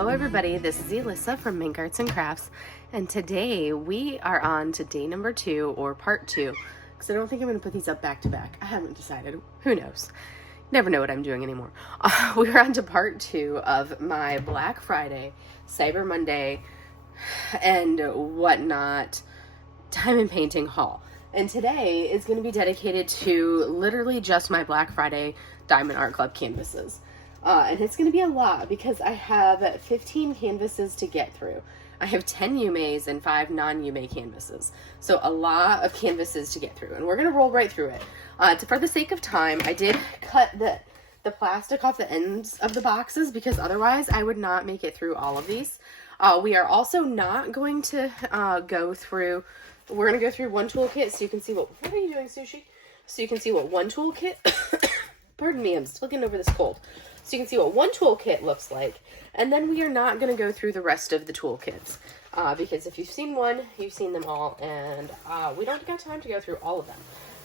Hello everybody, this is Elissa from Mink Arts and Crafts, and today we are on to day number 2, or part 2, because I don't think I'm going to put these up back to back. I haven't decided. Who knows? Never know what I'm doing anymore. We're on to part 2 of my Black Friday, Cyber Monday, and whatnot diamond painting haul. And today is going to be dedicated to literally just my Black Friday Diamond Art Club canvases. And it's going to be a lot because I have 15 canvases to get through. I have 10 Yuumeis and 5 non-Yuumei canvases. So a lot of canvases to get through. And we're going to roll right through it. For the sake of time, I did cut the plastic off the ends of the boxes because otherwise I would not make it through all of these. We are also not going to go through... We're going to go through one toolkit so you can see what are you doing, Sushi? So you can see what one toolkit... Pardon me, I'm still getting over this cold. So you can see what one toolkit looks like, and then we are not going to go through the rest of the toolkits, because if you've seen one, you've seen them all, and we don't have time to go through all of them.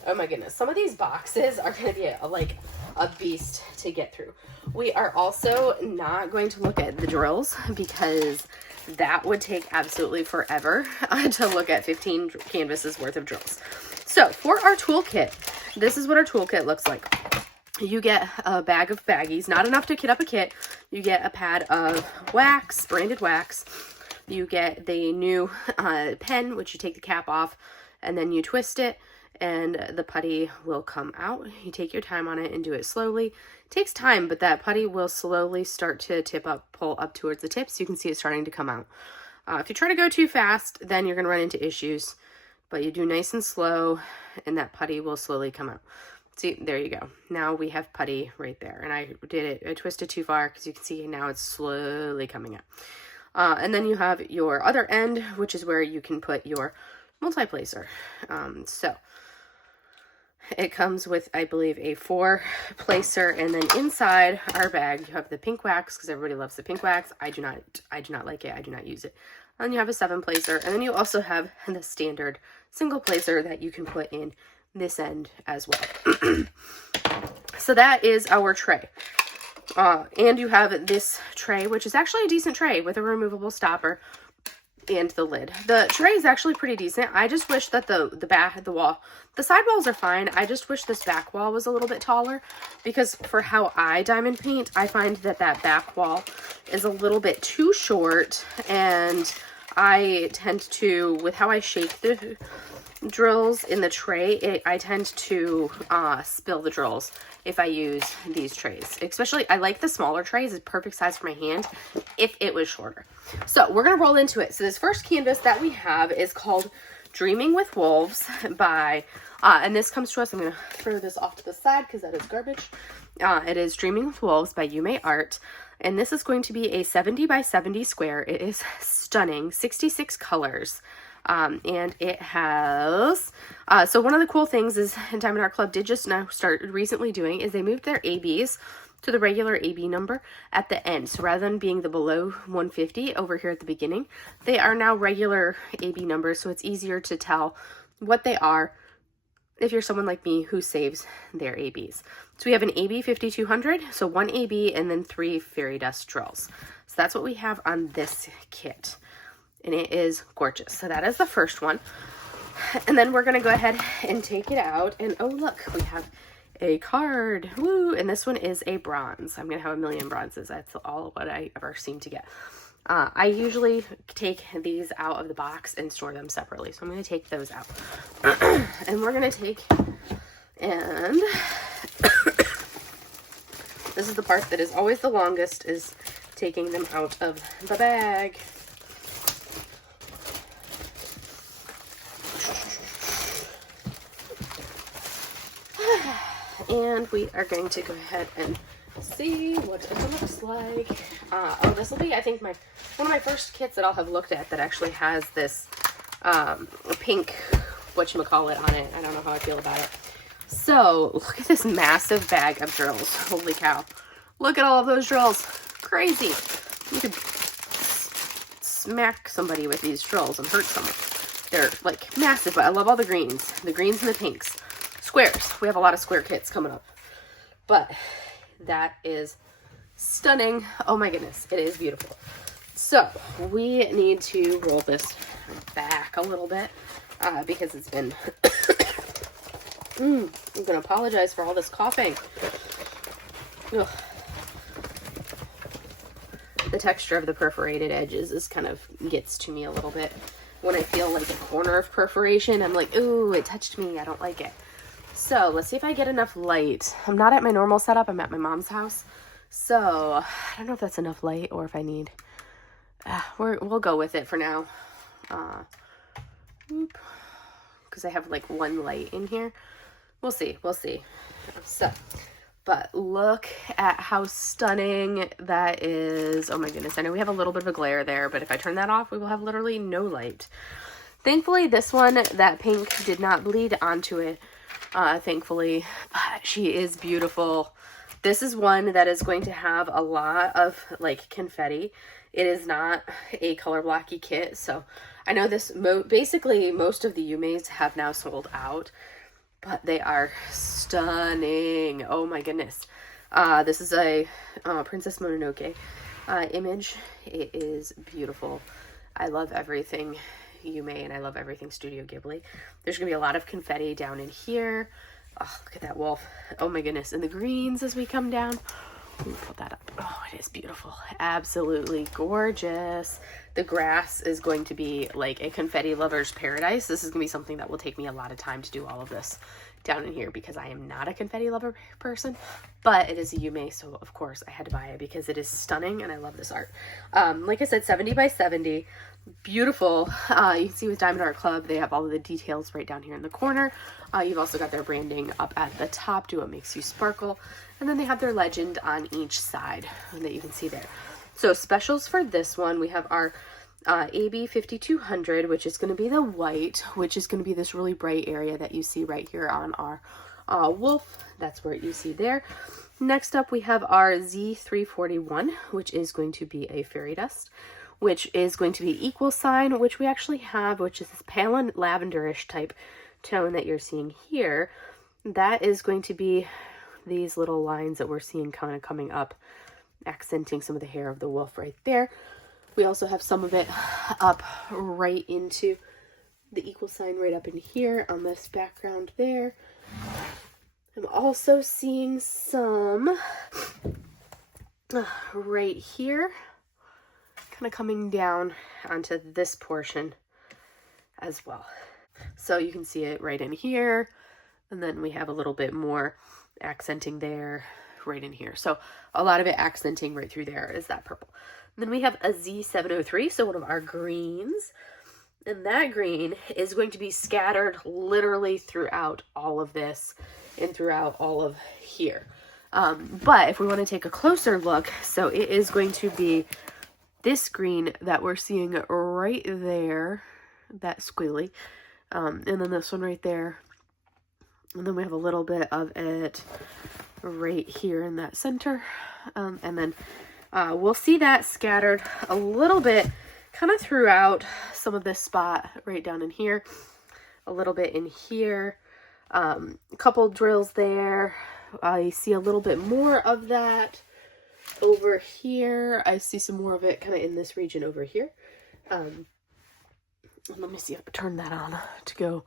Oh my goodness, some of these boxes are going to be like a beast to get through. We are also not going to look at the drills, because that would take absolutely forever to look at 15 canvases worth of drills. So for our toolkit, this is what our toolkit looks like. You get a bag of baggies, not enough to kit up a kit. You get a pad of wax, branded wax. You get the new pen, which you take the cap off and then you twist it and the putty will come out. You take your time on it and do it slowly. It takes time, but that putty will slowly start to pull up towards the tip, so you can see it starting to come out. If you try to go too fast, then you're going to run into issues, but you do nice and slow and that putty will slowly come out. See, there you go. Now we have putty right there. And I twisted too far because you can see now it's slowly coming out. And then you have your other end, which is where you can put your multi-placer. So it comes with, I believe, a 4-placer, and then inside our bag you have the pink wax, because everybody loves the pink wax. I do not like it. I do not use it. And then you have a 7-placer, and then you also have the standard single placer that you can put in this end as well. So that is our tray. And you have this tray, which is actually a decent tray with a removable stopper and the lid. The tray is actually pretty decent. I just wish that the side walls are fine. I just wish this back wall was a little bit taller, because for how I diamond paint, I find that back wall is a little bit too short, and I tend to, with how I shape the drills in the tray, I tend to spill the drills if I use these trays. Especially, I like the smaller trays. It's perfect size for my hand if it was shorter. So we're gonna roll into it. So this first canvas that we have is called Dreaming with Wolves by and this comes to us, I'm gonna throw this off to the side because that is garbage. It is Dreaming with Wolves by Yuumei Art, and this is going to be a 70 by 70 square. It is stunning, 66 colors. And it has, so one of the cool things is Diamond Art Club did just now start recently doing is they moved their ABs to the regular AB number at the end. So rather than being the below 150 over here at the beginning, they are now regular AB numbers. So it's easier to tell what they are if you're someone like me who saves their ABs. So we have an AB 5200, so 1 AB and then 3 fairy dust drills. So that's what we have on this kit. And it is gorgeous. So that is the first one. And then we're going to go ahead and take it out. And oh, look, we have a card. Woo! And this one is a bronze. I'm going to have a million bronzes. That's all what I ever seem to get. I usually take these out of the box and store them separately. So I'm going to take those out. And we're going to take, and this is the part that is always the longest, is taking them out of the bag. And we are going to go ahead and see what it looks like. Oh, this will be, I think, one of my first kits that I'll have looked at that actually has this pink, whatchamacallit on it. I don't know how I feel about it. So, look at this massive bag of drills. Holy cow. Look at all of those drills. Crazy. You could smack somebody with these drills and hurt someone. They're, like, massive, but I love all the greens. The greens and the pinks. Squares. We have a lot of square kits coming up. But that is stunning. Oh my goodness, it is beautiful. So we need to roll this back a little bit because it's been I'm gonna apologize for all this coughing. Ugh. The texture of the perforated edges is kind of gets to me a little bit. When I feel like a corner of perforation, I'm like, ooh, it touched me, I don't like it. So let's see if I get enough light. I'm not at my normal setup, I'm at my mom's house. So I don't know if that's enough light or if I need, we'll go with it for now. Because I have like one light in here. We'll see. So, but look at how stunning that is. Oh my goodness. I know we have a little bit of a glare there, but if I turn that off, we will have literally no light. Thankfully, this one, that pink did not bleed onto it. Thankfully, but she is beautiful. This is one that is going to have a lot of like confetti. It is not a color blocky kit. So I know this, basically most of the Yuumeis have now sold out. But they are stunning. Oh my goodness. This is a Princess Mononoke image. It is beautiful. I love everything Yuumei and I love everything Studio Ghibli. There's going to be a lot of confetti down in here. Oh, look at that wolf. Oh my goodness. And the greens as we come down. Let me put that up. Oh, it is beautiful. Absolutely gorgeous. The grass is going to be like a confetti lover's paradise. This is going to be something that will take me a lot of time to do all of this down in here because I am not a confetti lover person, but it is a Yuumei, so of course I had to buy it because it is stunning and I love this art. Like I said, 70 by 70. Beautiful. You can see with Diamond Art Club, they have all of the details right down here in the corner. You've also got their branding up at the top, Do What Makes You Sparkle. And then they have their legend on each side that you can see there. So specials for this one, we have our AB 5200, which is going to be the white, which is going to be this really bright area that you see right here on our wolf. That's where you see there. Next up, we have our Z341, which is going to be a fairy dust, which is going to be equal sign, which we actually have, which is this pale and lavenderish type tone that you're seeing here. That is going to be these little lines that we're seeing kind of coming up, accenting some of the hair of the wolf right there. We also have some of it up right into the equal sign right up in here on this background there. I'm also seeing some right here, kind of coming down onto this portion as well. So you can see it right in here, and then we have a little bit more accenting there right in here. So a lot of it accenting right through there is that purple. And then we have a Z703, so one of our greens. And that green is going to be scattered literally throughout all of this and throughout all of here. But if we want to take a closer look, so it is going to be this green that we're seeing right there, that squiggly. And then this one right there. And then we have a little bit of it right here in that center. And then we'll see that scattered a little bit kind of throughout some of this spot right down in here, a little bit in here, a couple drills there. I see a little bit more of that over here. I see some more of it kind of in this region over here. Let me see if I turn that on to go.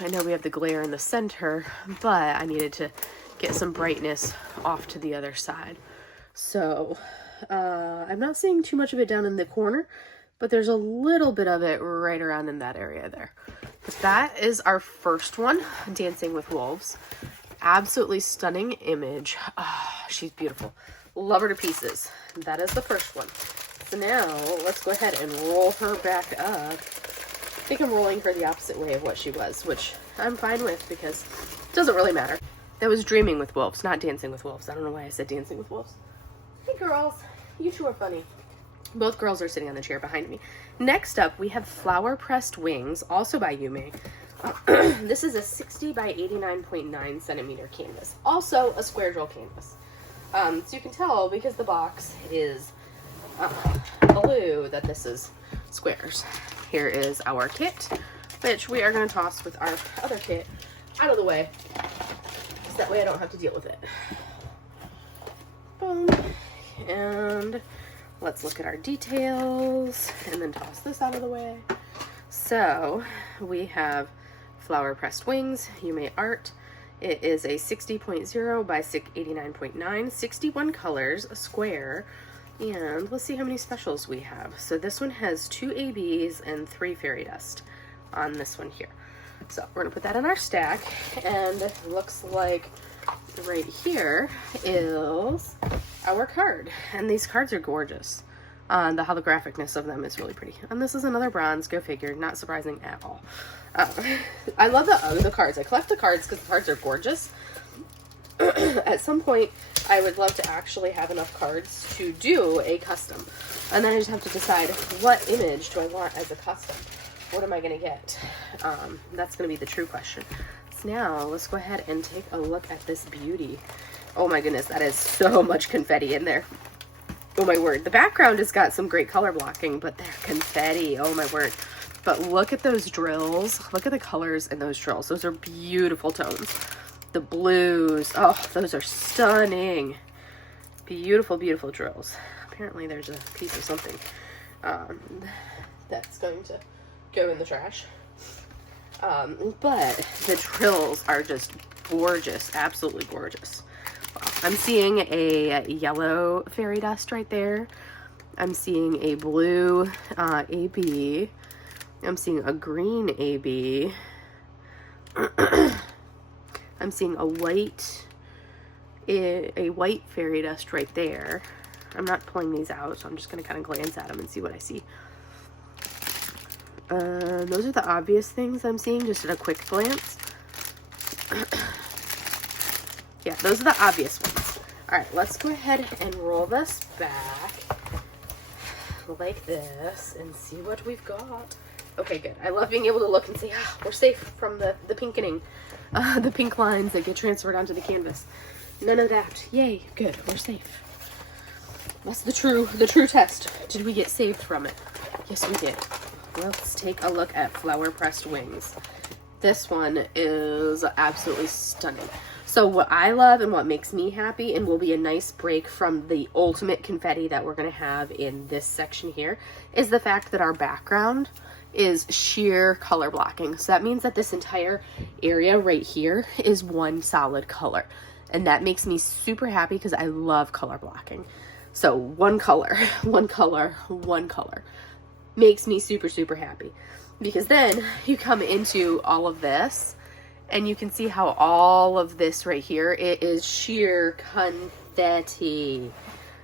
I know we have the glare in the center, but I needed to get some brightness off to the other side. So I'm not seeing too much of it down in the corner, but there's a little bit of it right around in that area there. But that is our first one, Dancing with Wolves. Absolutely stunning image. Oh, she's beautiful. Love her to pieces. That is the first one. So now let's go ahead and roll her back up. I think I'm rolling her the opposite way of what she was, which I'm fine with because it doesn't really matter. That was Dreaming with Wolves, not Dancing with Wolves. I don't know why I said Dancing with Wolves. Hey girls, you two are funny. Both girls are sitting on the chair behind me. Next up, we have Flower Pressed Wings, also by Yuumei. This is a 60 by 89.9 centimeter canvas, also a square drill canvas. So you can tell because the box is blue that this is squares. Here is our kit, which we are going to toss with our other kit out of the way, so that way I don't have to deal with it. Boom. And Let's look at our details and then toss this out of the way. So we have flower pressed wings, Yuumei art. It is a 60.0 by 89.9, 61 colors, a square. And let's see how many specials we have. So this one has 2 ABs and 3 fairy dust on this one here. So we're gonna put that in our stack, and it looks like right here is our card. And these cards are gorgeous. The holographicness of them is really pretty. And this is another bronze, go figure, not surprising at all. I love the cards. I collect the cards because the cards are gorgeous. At some point, I would love to actually have enough cards to do a custom. And then I just have to decide, what image do I want as a custom? What am I going to get? That's going to be the true question. So now, let's go ahead and take a look at this beauty. Oh my goodness, that is so much confetti in there. Oh my word. The background has got some great color blocking, but they're confetti. Oh my word. But look at those drills. Look at the colors in those drills. Those are beautiful tones. The blues. Oh, those are stunning. Beautiful, beautiful drills. Apparently there's a piece of something that's going to go in the trash. But the drills are just gorgeous. Absolutely gorgeous. Wow. I'm seeing a yellow fairy dust right there. I'm seeing a blue AB. I'm seeing a green AB. I'm seeing a white fairy dust right there. I'm not pulling these out, so I'm just going to kind of glance at them and see what I see. Those are the obvious things I'm seeing just at a quick glance. Yeah, those are the obvious ones. All right, let's go ahead and roll this back like this and see what we've got. Okay, good. I love being able to look and see, we're safe from the pinkening, the pink lines that get transferred onto the canvas. None of that. Yay, good. We're safe. That's the true test. Did we get saved from it? Yes, we did. Let's take a look at flower pressed wings. This one is absolutely stunning. So what I love and what makes me happy and will be a nice break from the ultimate confetti that we're going to have in this section here is the fact that our background is sheer color blocking. So that means that this entire area right here is one solid color. And that makes me super happy because I love color blocking. So one color, one color, one color makes me super, super happy. Because then you come into all of this and you can see how all of this right here, it is sheer confetti.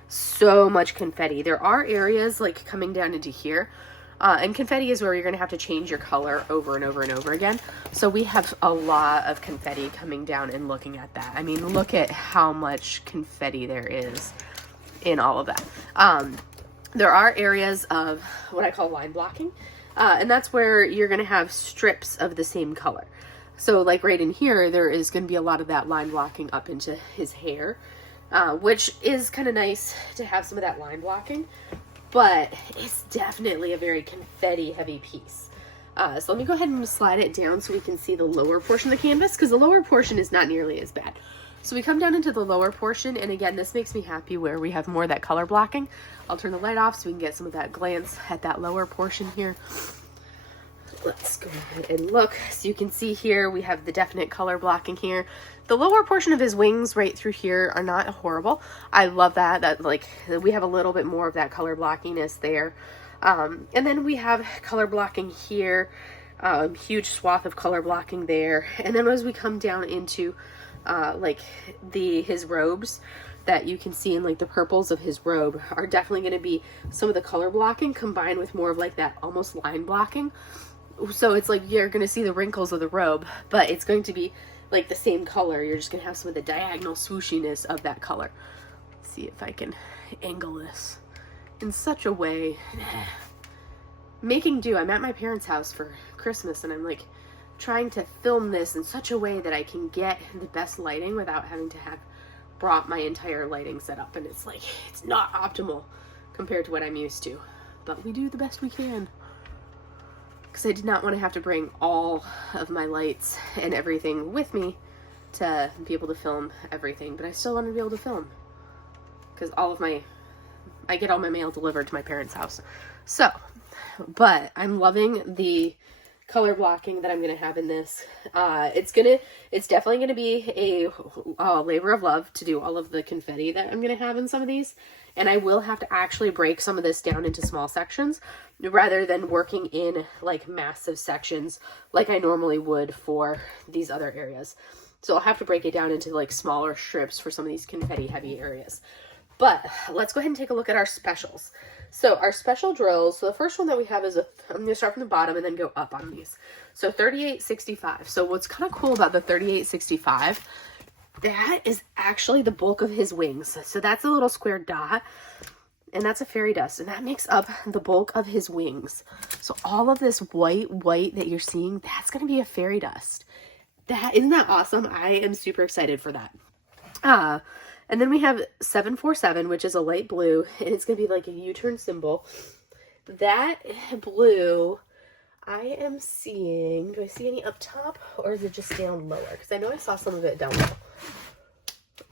So much confetti. There are areas like coming down into here. And confetti is where you're going to have to change your color over and over and over again. So we have a lot of confetti coming down and looking at that. I mean, look at how much confetti there is in all of that. There are areas of what I call line blocking. And that's where you're going to have strips of the same color. So like right in here, there is going to be a lot of that line blocking up into his hair, which is kind of nice to have some of that line blocking. But it's definitely a very confetti heavy piece. So let me go ahead and slide it down so we can see the lower portion of the canvas, because the lower portion is not nearly as bad. So we come down into the lower portion, and again, this makes me happy where we have more of that color blocking. I'll turn the light off so we can get some of that glance at that lower portion here. Let's go ahead and look. So you can see here, we have the definite color blocking here. The lower portion of his wings right through here are not horrible. I love that like we have a little bit more of that color blockiness there. And then we have color blocking here, huge swath of color blocking there. And then as we come down into like his robes that you can see in like the purples of his robe are definitely going to be some of the color blocking combined with more of like that almost line blocking. So it's like you're going to see the wrinkles of the robe, but it's going to be like the same color. You're just going to have some of the diagonal swooshiness of that color. Let's see if I can angle this in such a way. Making do. I'm at my parents' house for Christmas and I'm like trying to film this in such a way that I can get the best lighting without having to have brought my entire lighting set up. And it's like, it's not optimal compared to what I'm used to, but we do the best we can. Because I did not want to have to bring all of my lights and everything with me to be able to film everything, but I still wanted to be able to film because all of my I get all my mail delivered to my parents' house. So, but I'm loving the color blocking that I'm going to have in this. It's definitely going to be a labor of love to do all of the confetti that I'm going to have in some of these. And I will have to actually break some of this down into small sections rather than working in like massive sections like I normally would for these other areas. So I'll have to break it down into like smaller strips for some of these confetti heavy areas. But let's go ahead and take a look at our specials. So our special drills, so the first one that we have is I'm going to start from the bottom and then go up on these. So 3865. So what's kind of cool about the 3865, that is actually the bulk of his wings. So that's a little square dot, and that's a fairy dust, and that makes up the bulk of his wings. So all of this white that you're seeing, that's going to be a fairy dust. Isn't that awesome? I am super excited for that. And then we have 747, which is a light blue, and it's going to be like a U-turn symbol. That blue, I am seeing, do I see any up top, or is it just down lower? Because I know I saw some of it down low.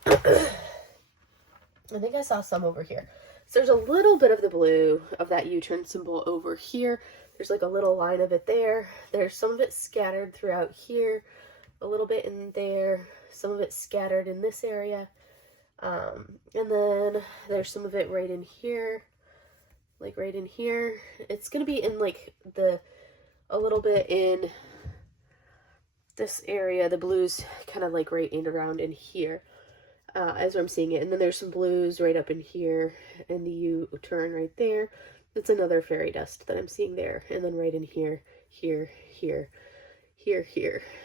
I think I saw some over here. So there's a little bit of the blue of that U-turn symbol over here. There's like a little line of it there. There's some of it scattered throughout here, a little bit in there, some of it scattered in this area. And then there's some of it right in here, like right in here. It's going to be in like a little bit in this area. The blues kind of like right in around in here, as I'm seeing it. And then there's some blues right up in here and the U-turn right there. That's another fairy dust that I'm seeing there. And then right in here, here.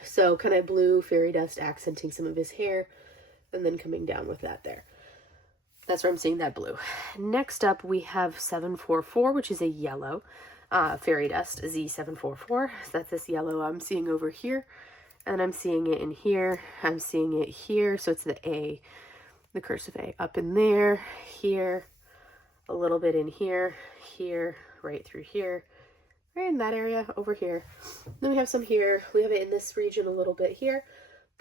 So kind of blue fairy dust accenting some of his hair. And then coming down with that there. That's where I'm seeing that blue. Next up, we have 744, which is a yellow fairy dust, Z744. So that's this yellow I'm seeing over here. And I'm seeing it in here. I'm seeing it here. So it's the A, the cursive A up in there, here, a little bit in here, right through here, right in that area over here. Then we have some here. We have it in this region a little bit here.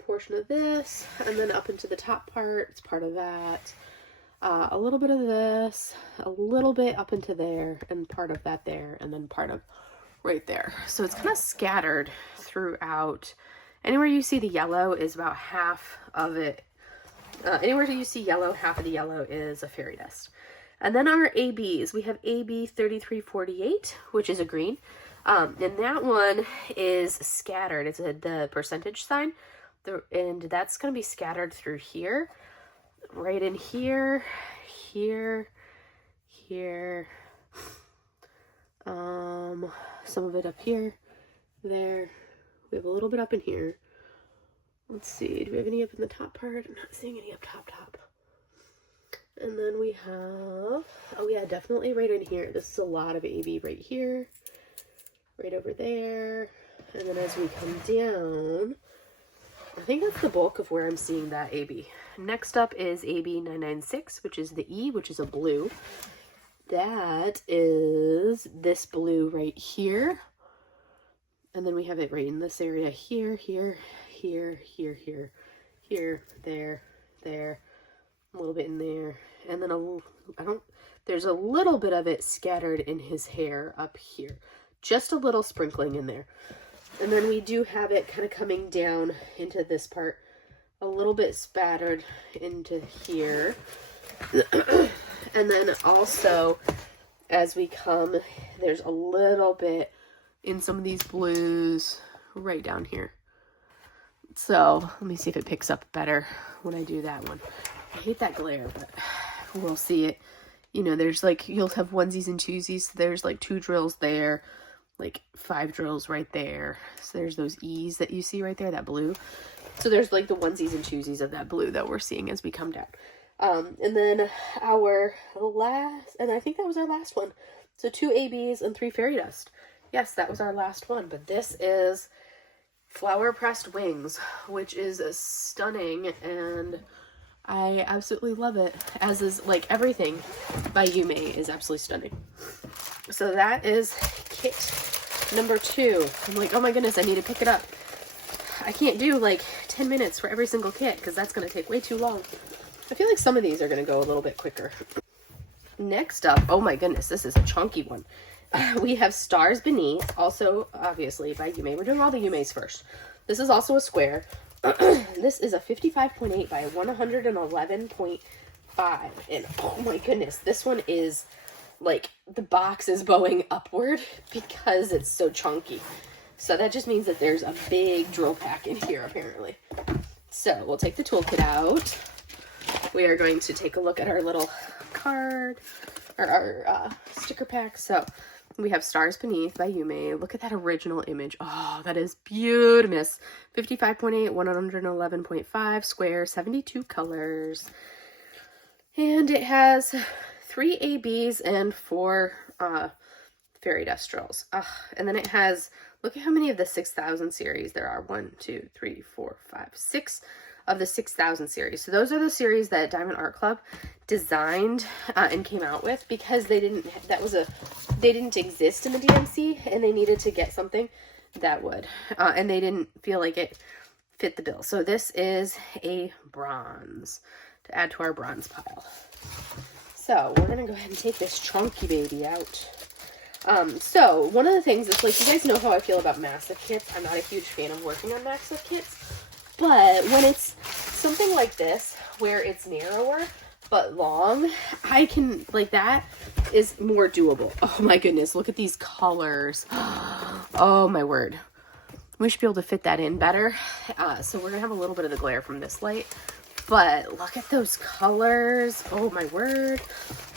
Portion of this, and then up into the top part, it's part of that, a little bit of this, a little bit up into there, and part of that there, and then part of right there. So it's kind of scattered throughout. Anywhere you see the yellow is about half of it. Anywhere you see yellow, half of the yellow is a fairy dust. And then our ABs, we have AB 3348, which is a green, and that one is scattered. It's the percentage sign. And that's going to be scattered through here, right in here, some of it up here, there. We have a little bit up in here. Let's see, do we have any up in the top part? I'm not seeing any up top. And then we have, oh yeah, definitely right in here. This is a lot of AB right here, right over there. And then as we come down, I think that's the bulk of where I'm seeing that AB. Next up is AB 996, which is the E, which is a blue. That is this blue right here. And then we have it right in this area here, there, a little bit in there. And then there's a little bit of it scattered in his hair up here. Just a little sprinkling in there. And then we do have it kind of coming down into this part, a little bit spattered into here. And then also, as we come, there's a little bit in some of these blues right down here. So let me see if it picks up better when I do that one. I hate that glare, but we'll see it. You know, there's like, you'll have onesies and twosies. So there's like 2 drills there. Like 5 drills right there. So there's those E's that you see right there, that blue. So there's like the onesies and twosies of that blue that we're seeing as we come down. And then our last, and I think that was our last one. So 2 ABs and 3 fairy dust. Yes, that was our last one. But this is flower pressed wings, which is stunning, and I absolutely love it. As is like everything by Yuumei is absolutely stunning. So that is kit number 2. I'm like, oh my goodness, I need to pick it up. I can't do like 10 minutes for every single kit because that's going to take way too long. I feel like some of these are going to go a little bit quicker. Next up, oh my goodness, this is a chunky one. We have Stars Beneath, also obviously by Yuumei. We're doing all the Yuumeis first. This is also a square. This is a 55.8 by 111.5. And oh my goodness, this one is like the box is bowing upward because it's so chunky. So that just means that there's a big drill pack in here apparently. So we'll take the toolkit out. We are going to take a look at our little card, or our sticker pack. So we have Stars Beneath by Yuumei. Look at that original image. Oh, that is beautiful. 55.8, 111.5, square, 72 colors. And it has 3 ABs and 4 fairy dust drills. And then it has, look at how many of the 6,000 series there are. 1, 2, 3, 4, 5, 6 of the 6,000 series. So those are the series that Diamond Art Club designed and came out with, because they didn't exist in the DMC, and they needed to get something that would, and they didn't feel like it fit the bill. So this is a bronze to add to our bronze pile. So we're gonna go ahead and take this chunky baby out. So one of the things is, like, you guys know how I feel about massive kits. I'm not a huge fan of working on massive kits, but when it's something like this where it's narrower but long, I can, like, that is more doable. Oh my goodness, look at these colors. Oh my word. We should be able to fit that in better. So we're gonna have a little bit of the glare from this light, but look at those colors. Oh my word.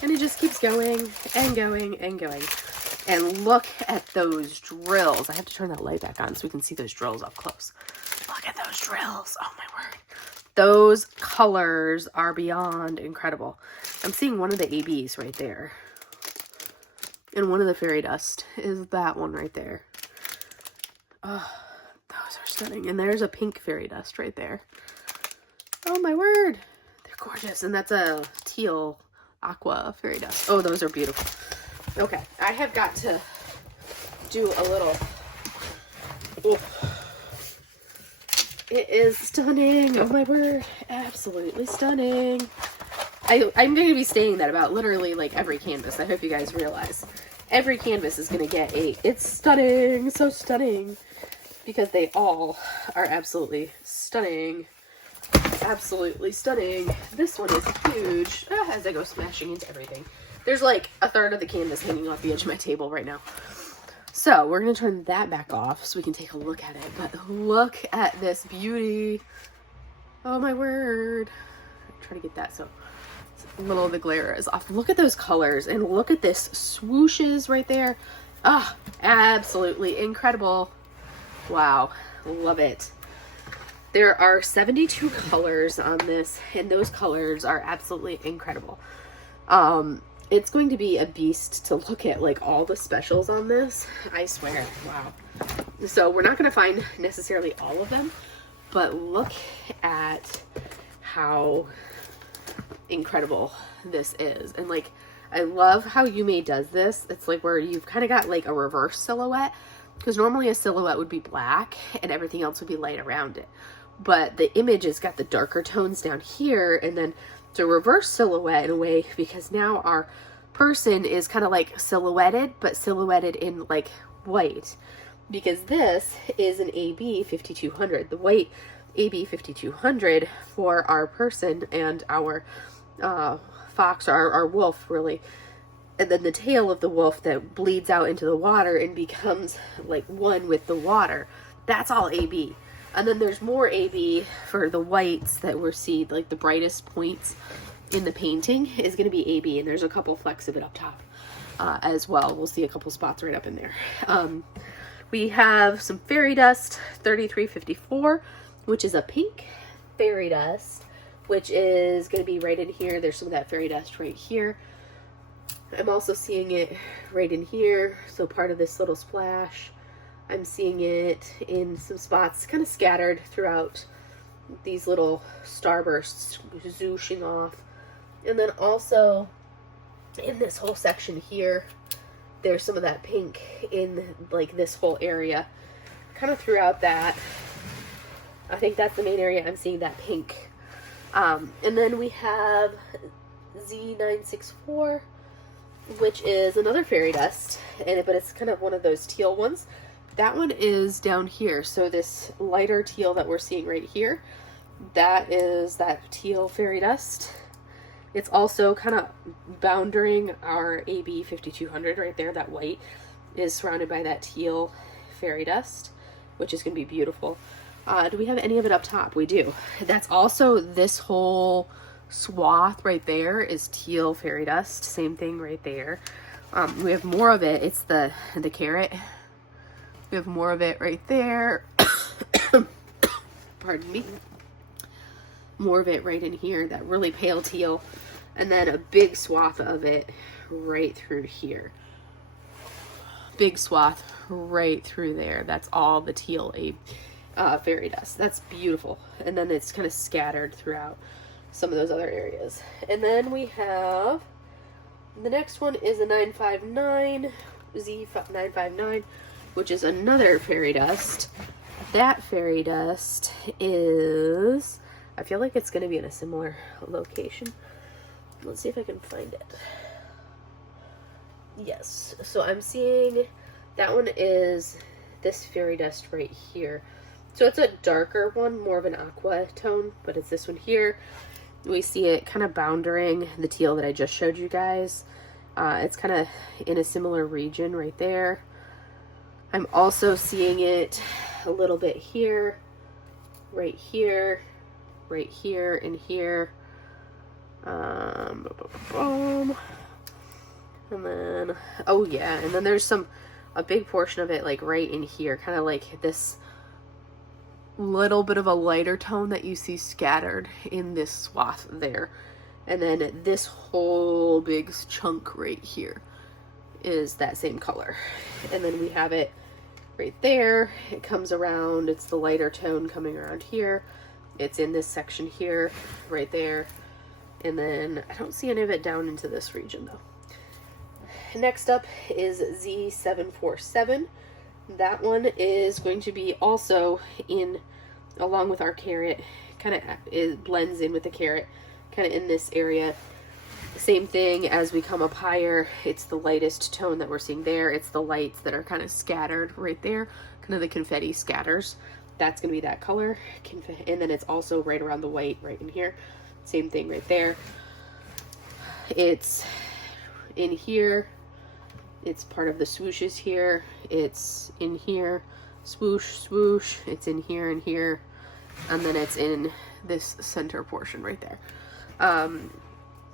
And it just keeps going and going and going. And look at those drills. I have to turn that light back on so we can see those drills up close. Look at those drills. Oh my word. Those colors are beyond incredible. I'm seeing one of the ABs right there. And one of the fairy dust is that one right there. Oh, those are stunning. And there's a pink fairy dust right there. Oh my word. They're gorgeous. And that's a teal aqua fairy dust. Oh, those are beautiful. Okay, I have got to do a little... Oh. It is stunning. Oh my word. Absolutely stunning. I'm going to be saying that about literally like every canvas. I hope you guys realize. Every canvas is going to get a... It's stunning. So stunning. Because they all are absolutely stunning. Absolutely stunning. This one is huge. As I go smashing into everything. There's like a third of the canvas hanging off the edge of my table right now. So we're going to turn that back off so we can take a look at it. But look at this beauty. Oh my word. Try to get that so a little of the glare is off. Look at those colors and look at this swooshes right there. Ah, absolutely incredible. Wow. Love it. There are 72 colors on this, and those colors are absolutely incredible. It's going to be a beast to look at, like, all the specials on this. I swear. Wow. So we're not going to find necessarily all of them, but look at how incredible this is. And, like, I love how Yuumei does this. It's like where you've kind of got, like, a reverse silhouette, because normally a silhouette would be black and everything else would be light around it. But the image has got the darker tones down here, and then it's a reverse silhouette in a way, because now our person is kind of like silhouetted, but silhouetted in like white, because this is an AB 5200, the white AB 5200 for our person and our fox, or our wolf really, and then the tail of the wolf that bleeds out into the water and becomes like one with the water. That's all AB. And then there's more AB for the whites that we're seeing, like the brightest points in the painting is going to be AB, and there's a couple flecks of it up top as well. We'll see a couple spots right up in there. We have some fairy dust, 3354, which is a pink fairy dust, which is going to be right in here. There's some of that fairy dust right here. I'm also seeing it right in here, so part of this little splash. I'm seeing it in some spots kind of scattered throughout these little starbursts zooshing off. And then also in this whole section here, there's some of that pink in like this whole area. Kind of throughout that. I think that's the main area I'm seeing that pink. And then we have Z964, which is another fairy dust, but it's kind of one of those teal ones. That one is down here. So this lighter teal that we're seeing right here, that is that teal fairy dust. It's also kind of bounding our AB 5200 right there. That white is surrounded by that teal fairy dust, which is going to be beautiful. Do we have any of it up top? We do. That's also this whole swath right there is teal fairy dust. Same thing right there. We have more of it. It's the carrot. We have more of it right there. Pardon me. More of it right in here, that really pale teal. And then a big swath of it right through here. Big swath right through there. That's all the teal fairy dust. That's beautiful. And then it's kind of scattered throughout some of those other areas. And then we have, the next one is a 959, Z959, which is another fairy dust. That fairy dust is, I feel like it's going to be in a similar location. Let's see if I can find it. Yes, so I'm seeing that one is this fairy dust right here. So it's a darker one, more of an aqua tone, but it's this one here. We see it kind of bounding the teal that I just showed you guys. It's kind of in a similar region right there. I'm also seeing it a little bit here, right here, right here, and here. And then, oh yeah, and then there's a big portion of it like right in here, kind of like this little bit of a lighter tone that you see scattered in this swath there. And then this whole big chunk right here is that same color. And then we have it right there. It comes around, it's the lighter tone coming around here. It's in this section here, right there. And then I don't see any of it down into this region though. Next up is Z747. That one is going to be also in, along with our carrot, kind of it blends in with the carrot, kind of in this area. Same thing as we come up higher, it's the lightest tone that we're seeing there. It's the lights that are kind of scattered right there, kind of the confetti scatters. That's going to be that color. And then it's also right around the white right in here. Same thing right there. It's in here. It's part of the swooshes here. It's in here. Swoosh, swoosh. It's in here and here. And then it's in this center portion right there.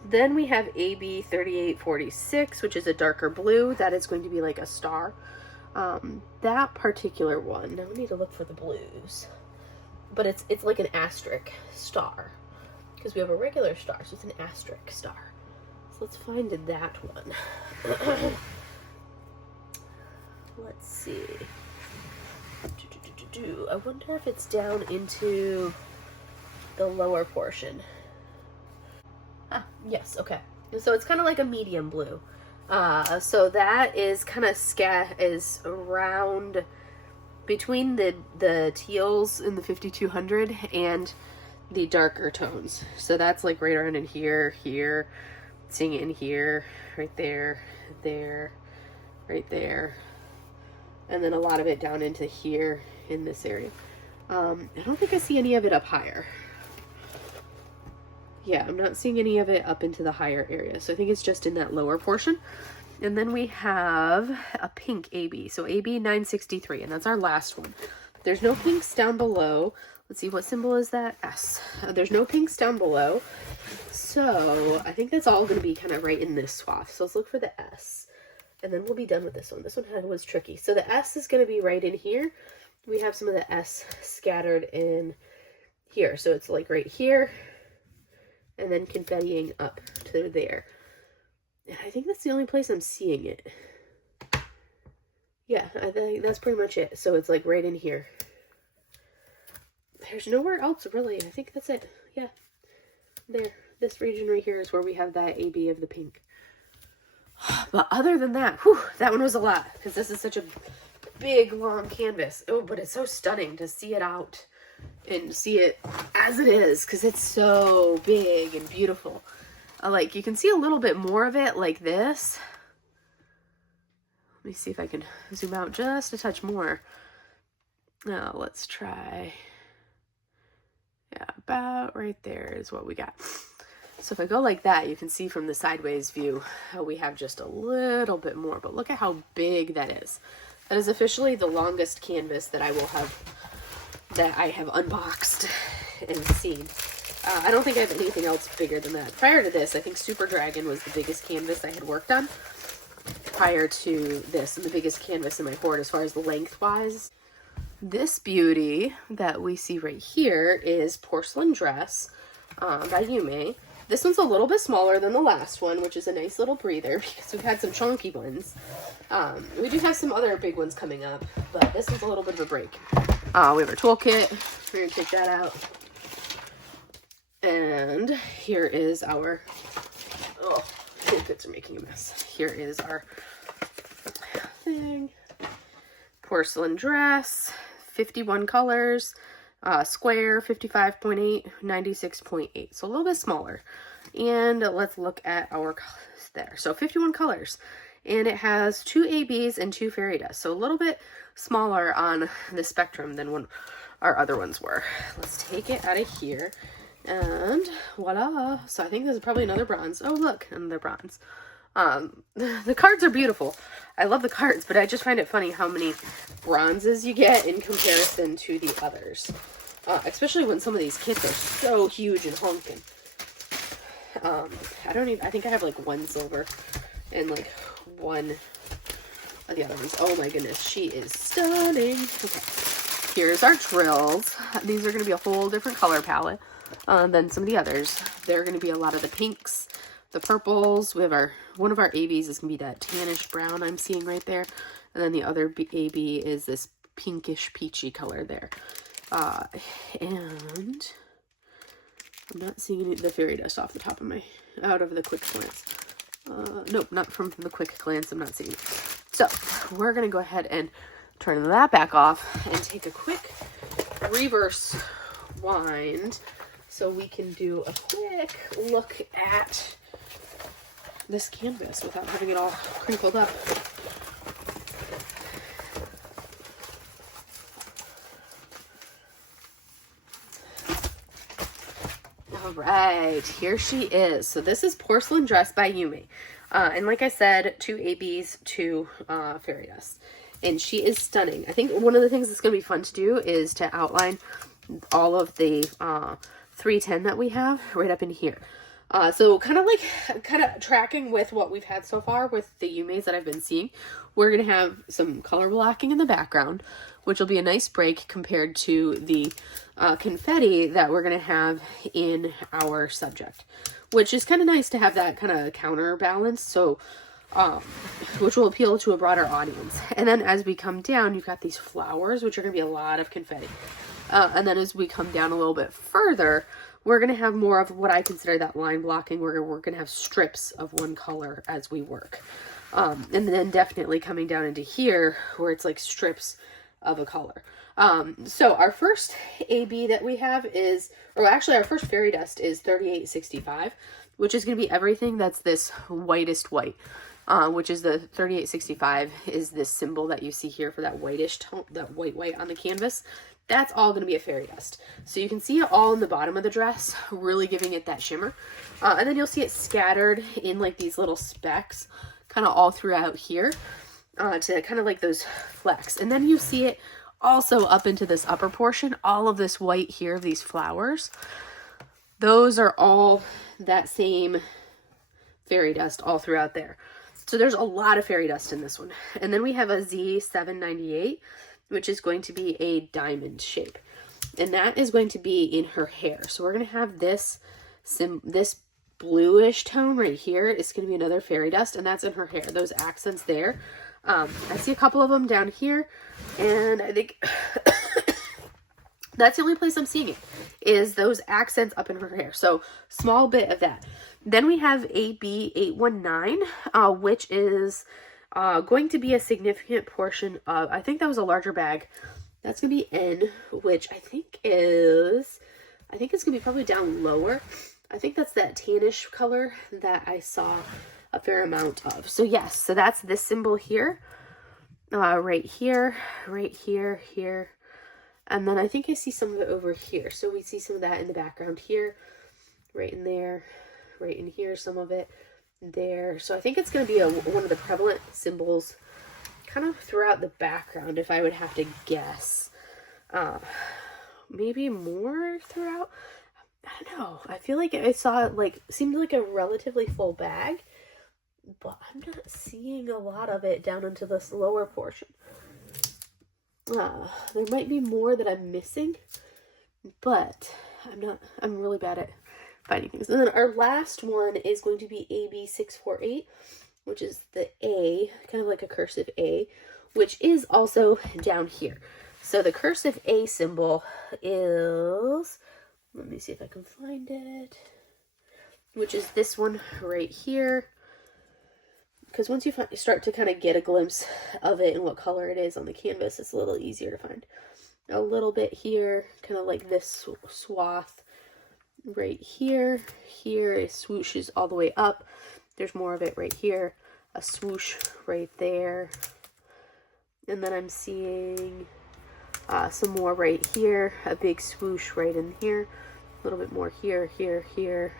Then we have AB 3846, which is a darker blue. That is going to be like a star. That particular one, now we need to look for the blues. But it's like an asterisk star. Because we have a regular star, so it's an asterisk star. So let's find that one. Let's see. I wonder if it's down into the lower portion. Ah, yes, okay. So it's kind of like a medium blue. So that is kind of is around between the teals in the 5200 and the darker tones. So that's like right around in here, here, seeing it in here, right there, there, right there. And then a lot of it down into here in this area. I don't think I see any of it up higher. Yeah, I'm not seeing any of it up into the higher area. So I think it's just in that lower portion. And then we have a pink AB. So AB 963, and that's our last one. There's no pinks down below. Let's see, what symbol is that? S. There's no pinks down below. So I think that's all going to be kind of right in this swath. So let's look for the S. And then we'll be done with this one. This one was tricky. So the S is going to be right in here. We have some of the S scattered in here. So it's like right here. And then confettiing up to there. And I think that's the only place I'm seeing it. Yeah, I think that's pretty much it. So it's like right in here. There's nowhere else really. I think that's it. Yeah. There. This region right here is where we have that AB of the pink. But other than that, whew, that one was a lot. Because this is such a big, long canvas. Oh, but it's so stunning to see it out. And see it as it is, because it's so big and beautiful. Like, you can see a little bit more of it like this. me see if I can zoom out just a touch more. Now let's try. Yeah, about right there is what we got. So if I go like that, you can see from the sideways view how we have just a little bit more, but look at how big that is. That is officially the longest canvas that I have unboxed and seen. I don't think I have anything else bigger than that. Prior to this, I think Super Dragon was the biggest canvas I had worked on prior to this, and the biggest canvas in my hoard as far as lengthwise. This beauty that we see right here is Porcelain Dress by Yuumei. This one's a little bit smaller than the last one, which is a nice little breather because we've had some chunky ones. We do have some other big ones coming up, but this one's a little bit of a break. We have our toolkit. We're going to take that out. And here is our, oh, toolkits are making a mess. Here is our thing. Porcelain Dress, 51 colors. Square, 55.8, 96.8, so a little bit smaller. And let's look at our colors there. So 51 colors, and it has 2 ABs and 2 fairy dust, so a little bit smaller on the spectrum than when our other ones were. Let's take it out of here, and voila. So I think this is probably another bronze. Oh look, another bronze. The cards are beautiful. I love the cards, but I just find it funny how many bronzes you get in comparison to the others. Especially when some of these kits are so huge and honking. I think I have like 1 silver and like 1 of the other ones. Oh my goodness, she is stunning. Okay, here's our drills. These are going to be a whole different color palette than some of the others. They're going to be a lot of the pinks, the purples. We have one of our ABs is going to be that tannish brown I'm seeing right there. And then the other AB is this pinkish peachy color there. And I'm not seeing the fairy dust off the top of out of the quick glance. Nope, not from the quick glance. I'm not seeing it. So we're going to go ahead and turn that back off and take a quick reverse wind so we can do a quick look at this canvas without having it all crinkled up. All right, here she is. So this is Porcelain Dress by Yuumei. And like I said, 2 ABs, 2 fairy dust. And she is stunning. I think one of the things that's going to be fun to do is to outline all of the 310 that we have right up in here. So kind of tracking with what we've had so far with the Yuumeis that I've been seeing. We're going to have some color blocking in the background, which will be a nice break compared to the confetti that we're going to have in our subject, which is kind of nice to have that kind of counterbalance. So, which will appeal to a broader audience. And then as we come down, you've got these flowers, which are going to be a lot of confetti. And then as we come down a little bit further, we're going to have more of what I consider that line blocking, where we're going to have strips of one color as we work. And then definitely coming down into here where it's like strips of a color. So our first AB that we have is, or actually our first fairy dust is 3865, which is going to be everything that's this whitest white, which is the 3865 is this symbol that you see here for that whitish tone, that white on the canvas. That's all going to be a fairy dust. So you can see it all in the bottom of the dress, really giving it that shimmer. And then you'll see it scattered in like these little specks, kind of all throughout here, to kind of like those flecks. And then you see it also up into this upper portion, all of this white here, these flowers. Those are all that same fairy dust all throughout there. So there's a lot of fairy dust in this one. And then we have a Z798, which is going to be a diamond shape. And that is going to be in her hair. So we're going to have this bluish tone right here is going to be another fairy dust, and that's in her hair. Those accents there. I see a couple of them down here, and I think that's the only place I'm seeing it, is those accents up in her hair. So small bit of that. Then we have AB819, which is going to be a significant portion of, I think that was a larger bag. That's going to be N, which I think it's going to be probably down lower. I think that's that tannish color that I saw a fair amount of. So yes, so that's this symbol here. right here, here. And then I think I see some of it over here. So we see some of that in the background here, right in there, right in here, some of it there. So I think it's going to be one of the prevalent symbols kind of throughout the background, if I would have to guess. Maybe more throughout. I don't know. I feel like I saw it, like, seemed like a relatively full bag, but I'm not seeing a lot of it down into this lower portion. There might be more that I'm missing, but I'm really bad at finding things. And then our last one is going to be AB648, which is the A, kind of like a cursive A, which is also down here. So the cursive A symbol is, let me see if I can find it, which is this one right here. Because once you start to kind of get a glimpse of it and what color it is on the canvas, it's a little easier to find. A little bit here, kind of like this swath right here. Here it swooshes all the way up. There's more of it right here. A swoosh right there. And then I'm seeing some more right here. A big swoosh right in here. A little bit more here, here, here.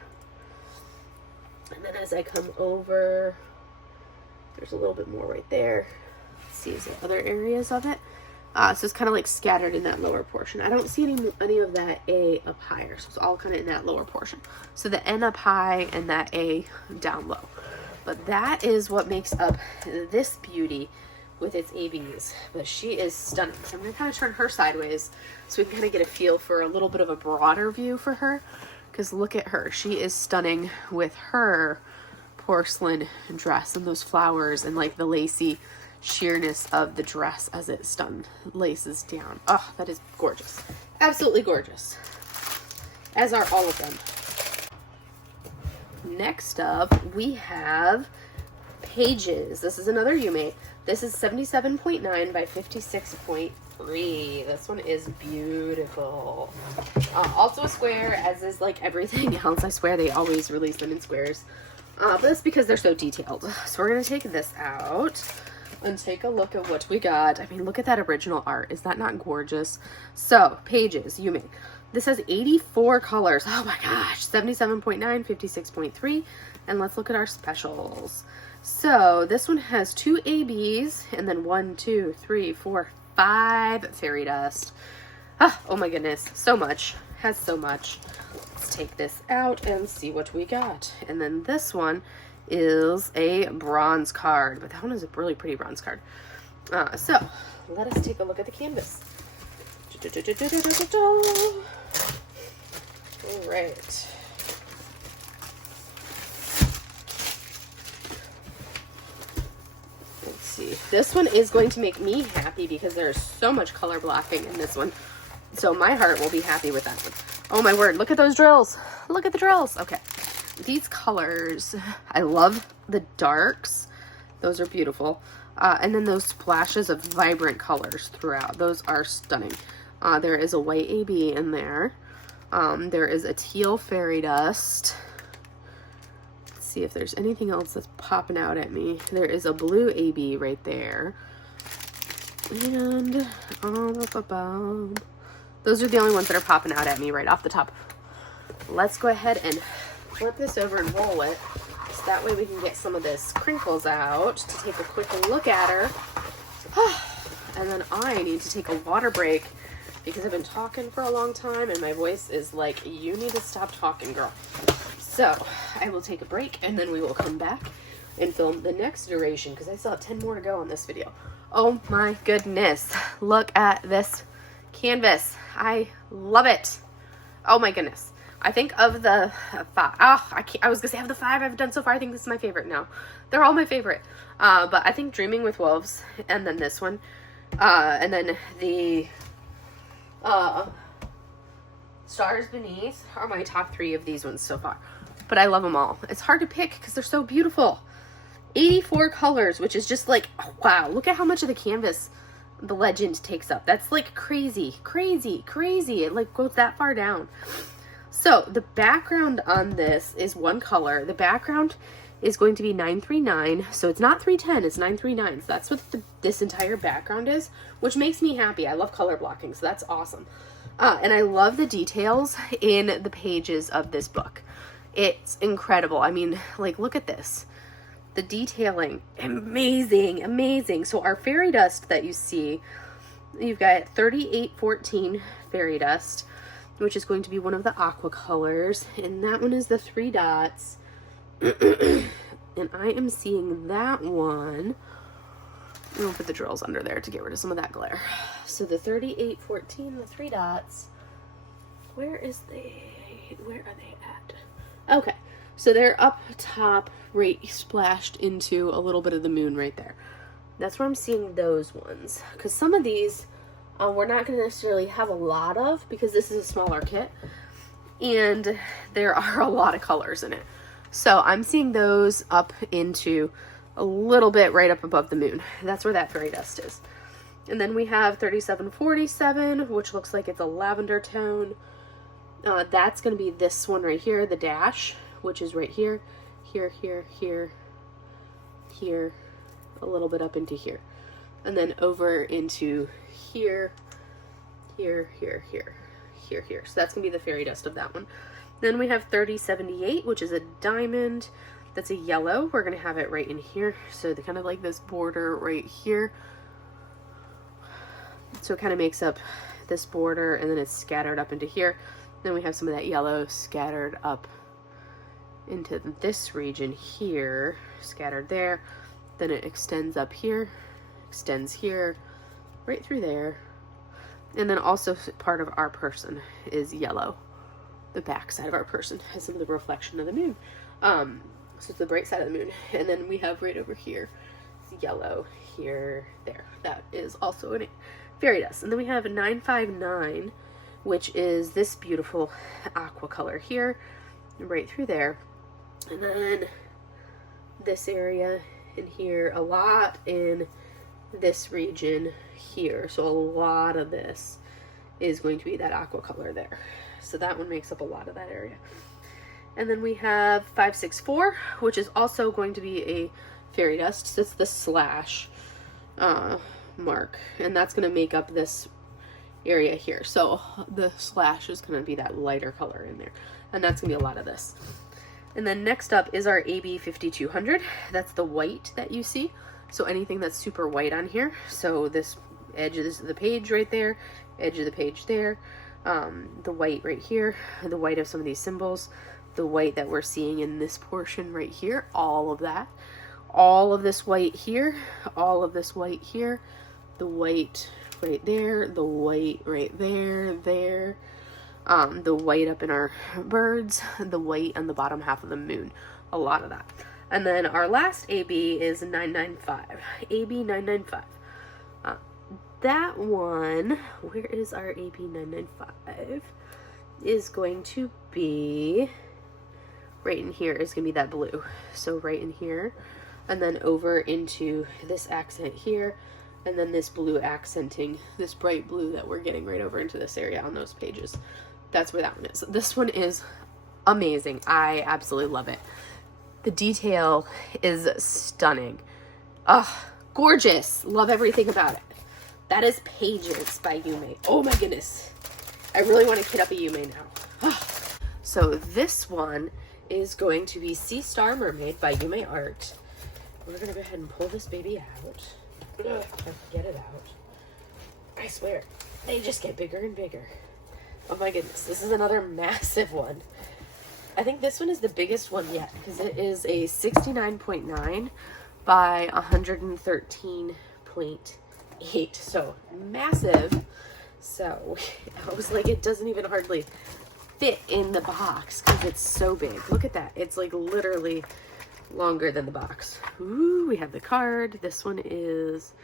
And then as I come over, there's a little bit more right there. Let's see, is there other areas of it? So it's kind of like scattered in that lower portion. I don't see any of that A up higher, so it's all kind of in that lower portion. So the N up high and that A down low. But that is what makes up this beauty with its ABs. But she is stunning. So I'm going to kind of turn her sideways so we can kind of get a feel for a little bit of a broader view for her. Because look at her. She is stunning with her porcelain dress and those flowers and like the lacy sheerness of the dress as it laces down. Oh, that is gorgeous. Absolutely gorgeous. As are all of them. Next up, we have Pages. This is another Yuumei. This is 77.9 by 56.3. This one is beautiful. Also a square, as is like everything else. I swear they always release them in squares. But that's because they're so detailed. So we're going to take this out and take a look at what we got. I mean, look at that original art. Is that not gorgeous? So, Pages, Yuumei. This has 84 colors. Oh my gosh. 77.9, 56.3. And let's look at our specials. So, this one has 2 ABs and then 1, 2, 3, 4, 5 fairy dust. Oh my goodness. So much. Has so much. Let's take this out and see what we got. And then this one is a bronze card, but that one is a really pretty bronze card. So let us take a look at the canvas. All right. Let's see. This one is going to make me happy because there's so much color blocking in this one. So my heart will be happy with that one. Oh my word, look at those drills. Look at the drills. Okay. These colors, I love the darks. Those are beautiful. And then those splashes of vibrant colors throughout. Those are stunning. There is a white AB in there. There is a teal fairy dust. Let's see if there's anything else that's popping out at me. There is a blue AB right there. And those are the only ones that are popping out at me right off the top. Let's go ahead and flip this over and roll it. So that way we can get some of this crinkles out to take a quick look at her. And then I need to take a water break because I've been talking for a long time and my voice is like, you need to stop talking, girl. So I will take a break and then we will come back and film the next iteration because I still have 10 more to go on this video. Oh my goodness. Look at this canvas. I love it. Oh my goodness. I think of the 5. I was gonna say of the 5 I've done so far, I think this is my favorite now. They're all my favorite. But I think Dreaming with Wolves and then this one. And then the Stars Beneath are my top 3 of these ones so far. But I love them all. It's hard to pick because they're so beautiful. 84 colors, which is just like, oh, wow. Look at how much of the canvas the legend takes up. That's like crazy, crazy, crazy. It like goes that far down. So the background on this is one color. The background is going to be 939. So it's not 310, it's 939. So that's what this entire background is, which makes me happy. I love color blocking, so that's awesome. And I love the details in the pages of this book. It's incredible. I mean, like, look at this. The detailing, amazing, amazing. So our fairy dust that you see, you've got 3814 fairy dust, which is going to be one of the aqua colors. And that one is the 3 dots. And I am seeing that one. I'm gonna put the drills under there to get rid of some of that glare. So the 3814, the 3 dots. Where are they at? Okay, so they're up top, right splashed into a little bit of the moon right there. That's where I'm seeing those ones. Because some of these we're not gonna necessarily have a lot of, because this is a smaller kit. And there are a lot of colors in it. So I'm seeing those up into a little bit right up above the moon. That's where that fairy dust is. And then we have 3747, which looks like it's a lavender tone. That's going to be this one right here, the dash, which is right here, here, here, here, here, a little bit up into here. And then over into here, here, here, here, here, here. So that's going to be the fairy dust of that one. Then we have 3078, which is a diamond. That's a yellow. We're going to have it right in here. So the kind of like this border right here. So it kind of makes up this border, and then it's scattered up into here. Then we have some of that yellow scattered up into this region here, scattered there. Then it extends up here, extends here, right through there. And then also part of our person is yellow. The back side of our person has some of the reflection of the moon. So it's the bright side of the moon. And then we have right over here, it's yellow here, there. That is also a fairy dust. And then we have 959, which is this beautiful aqua color here, right through there. And then this area in here, a lot in this region here. So a lot of this is going to be that aqua color there. So that one makes up a lot of that area. And then we have 564, which is also going to be a fairy dust. So it's the slash mark. And that's going to make up this area here. So the slash is going to be that lighter color in there. And that's going to be a lot of this. And then next up is our AB 5200. That's the white that you see. So anything that's super white on here. So this edge of the page right there, edge of the page there, the white right here, the white of some of these symbols, the white that we're seeing in this portion right here, all of that, all of this white here, all of this white here, the white right there, the white right there, there, the white up in our birds, the white on the bottom half of the moon, a lot of that. And then our last AB is 995, AB 995. That one, where is our AB 995, is going to be right in here, is going to be that blue. So right in here, and then over into this accent here, and then this blue accenting, this bright blue that we're getting right over into this area on those pages. That's where that one is. This one is amazing. I absolutely love it. The detail is stunning. Oh, gorgeous. Love everything about it. That is Pages by Yuumei. Oh my goodness. I really want to kit up a Yuumei now. Oh. So this one is going to be Sea Star Mermaid by Yuumei Art. We're going to go ahead and pull this baby out. Ugh, get it out. I swear, they just get bigger and bigger. Oh my goodness. This is another massive one. I think this one is the biggest one yet, because it is a 69.9 by 113.8. So massive. So I was like, it doesn't even hardly fit in the box because it's so big. Look at that. It's like literally longer than the box. Ooh, we have the card. This one is,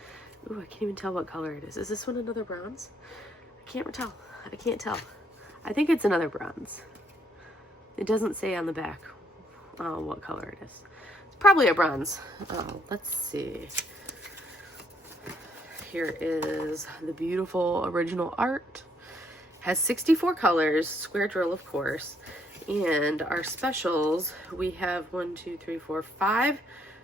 ooh, I can't even tell what color it is. Is this one another bronze? I can't tell. I can't tell. I think it's another bronze. It doesn't say on the back what color it is. It's probably a bronze. Let's see. Here is the beautiful original art. Has 64 colors, square drill of course, And our specials, we have 1, 2, 3, 4, 5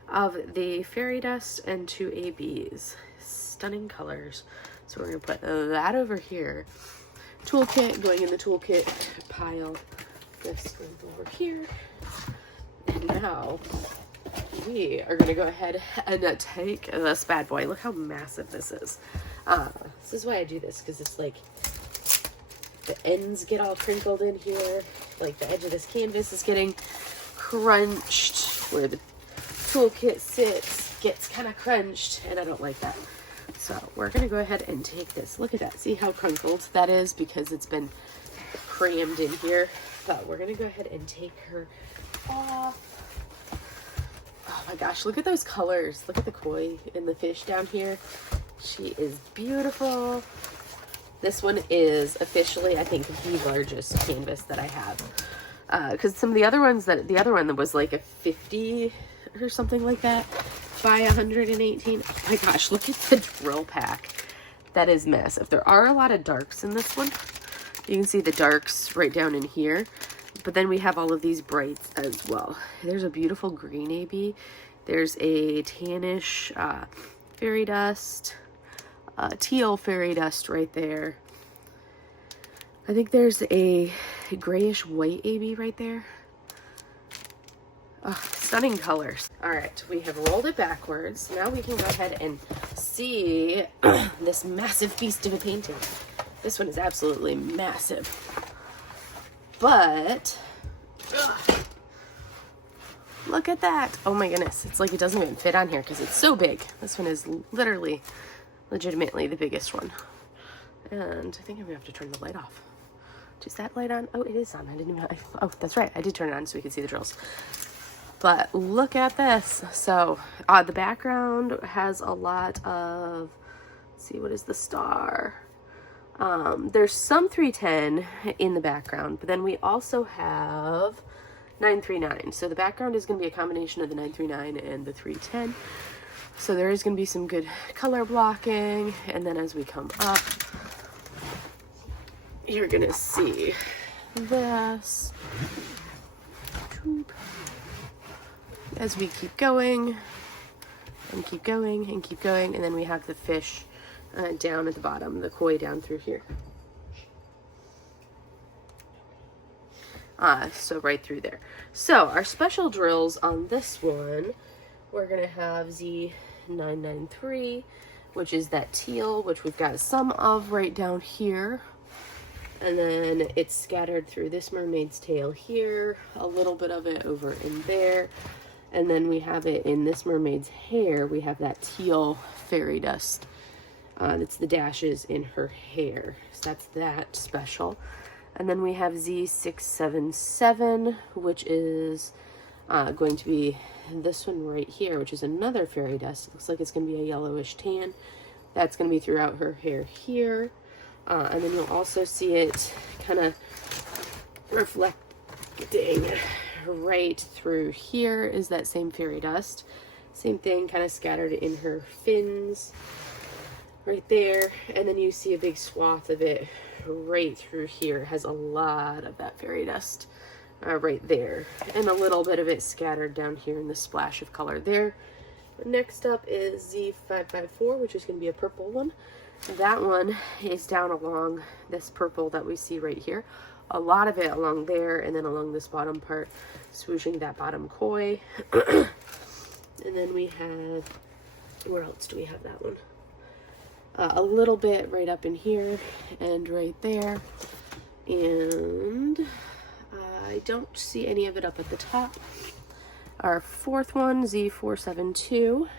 of the fairy dust and 2 ABs. Stunning colors. So we're gonna put that over here. Toolkit going in the toolkit pile. This goes over here. And now we are gonna go ahead and take this bad boy. Look how massive this is. This is why I do this, because it's like the ends get all crinkled in here. Like the edge of this canvas is getting crunched. Where the toolkit sits gets kind of crunched, and I don't like that. So we're gonna go ahead and take this. Look at that. See how crunkled that is because it's been crammed in here. But we're gonna go ahead and take her off. Oh my gosh, look at those colors. Look at the koi and the fish down here. She is beautiful. This one is officially, I think, the largest canvas that I have. Because some of the other ones, the other one that was like a 50 or something like that by 118. Oh my gosh, look at the drill pack. That is massive. There are a lot of darks in this one. You can see the darks right down in here. But then we have all of these brights as well. There's a beautiful green AB. There's a tannish fairy dust. Teal fairy dust right there. I think there's a grayish white AB right there. Oh, stunning colors. All right, we have rolled it backwards. Now we can go ahead and see this massive beast of a painting. This one is absolutely massive. But look at that. Oh my goodness. It's like it doesn't even fit on here because it's so big. This one is literally, legitimately the biggest one. And I think I'm gonna have to turn the light off. Is that light on? Oh, it is on. I didn't even, oh, that's right. I did turn it on so we can see the drills. But look at this. So the background has a lot of, let's see, what is the star? There's some 310 in the background, but then we also have 939. So the background is going to be a combination of the 939 and the 310. So there is going to be some good color blocking. And then as we come up, you're going to see this. As we keep going and keep going and keep going, and then we have the fish down at the bottom, the koi down through here. So right through there. So our special drills on this one, we're gonna have Z993, which is that teal, which we've got some of right down here. And then it's scattered through this mermaid's tail here, a little bit of it over in there. And then we have it in this mermaid's hair. We have that teal fairy dust. That's the dashes in her hair. So that's that special. And then we have Z677, which is going to be this one right here, which is another fairy dust. It looks like it's going to be a yellowish tan. That's going to be throughout her hair here. And then you'll also see it kind of reflecting right through here is that same fairy dust. Same thing, kind of scattered in her fins right there. And then you see a big swath of it right through here. It has a lot of that fairy dust right there. And a little bit of it scattered down here in the splash of color there. Next up is Z554, which is going to be a purple one. That one is down along this purple that we see right here. A lot of it along there, and then along this bottom part, swooshing that bottom koi. And then we have, where else do we have that one? A little bit right up in here and right there. And I don't see any of it up at the top. Our fourth one, Z472.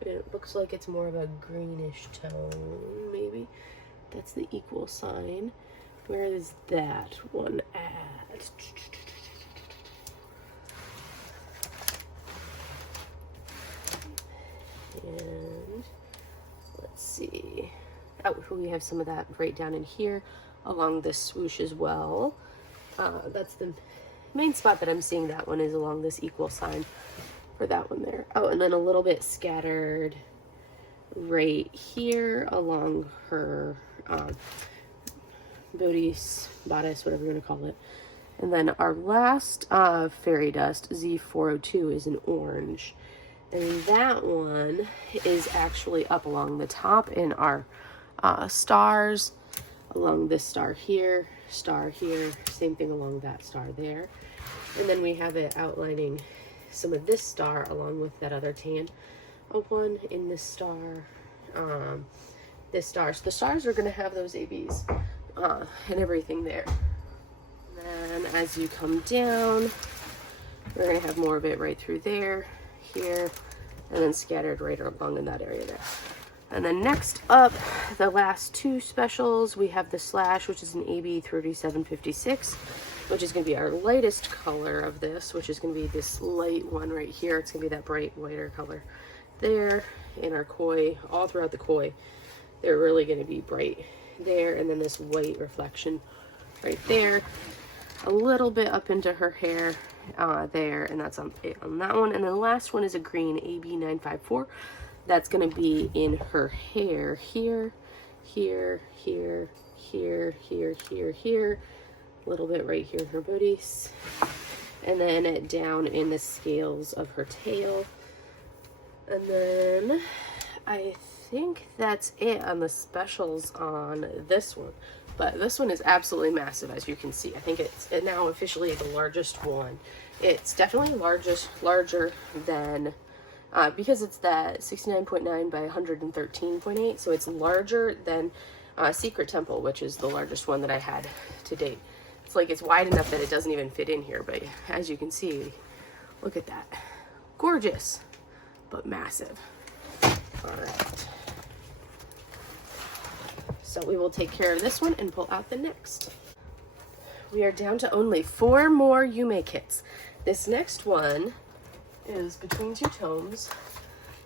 It looks like it's more of a greenish tone, maybe. That's the equal sign. Where is that one at? And let's see. Oh, we have some of that right down in here along this swoosh as well. That's the main spot that I'm seeing that one is along this equal sign for that one there. Oh, and then a little bit scattered right here along her bodice, whatever you want to call it. And then our last fairy dust, Z402, is an orange. And that one is actually up along the top in our stars, along this star here, same thing along that star there. And then we have it outlining some of this star along with that other tan one in this star, this star. So the stars are going to have those ABs and everything there. And then as you come down, we're going to have more of it right through there, here, and then scattered right along in that area there. And then next up, the last two specials, we have the slash, which is an AB 3756, which is going to be our lightest color of this, which is going to be this light one right here. It's going to be that bright whiter color there in our koi, all throughout the koi. They're really going to be bright there, and then this white reflection right there, a little bit up into her hair there, and that's on that one. And then the last one is a green AB954. That's going to be in her hair here, here, here, here, here, here, here, a little bit right here in her booties, and then down in the scales of her tail. And then I think that's it on the specials on this one. But this one is absolutely massive, as you can see. I think it's now officially the largest one. It's definitely larger than, because it's that 69.9 by 113.8, so it's larger than Secret Temple, which is the largest one that I had to date. It's like it's wide enough that it doesn't even fit in here, but as you can see, look at that. Gorgeous, but massive. All right. So we will take care of this one and pull out the next. We are down to only 4 more Yuumei kits. This next one is between 2 tomes.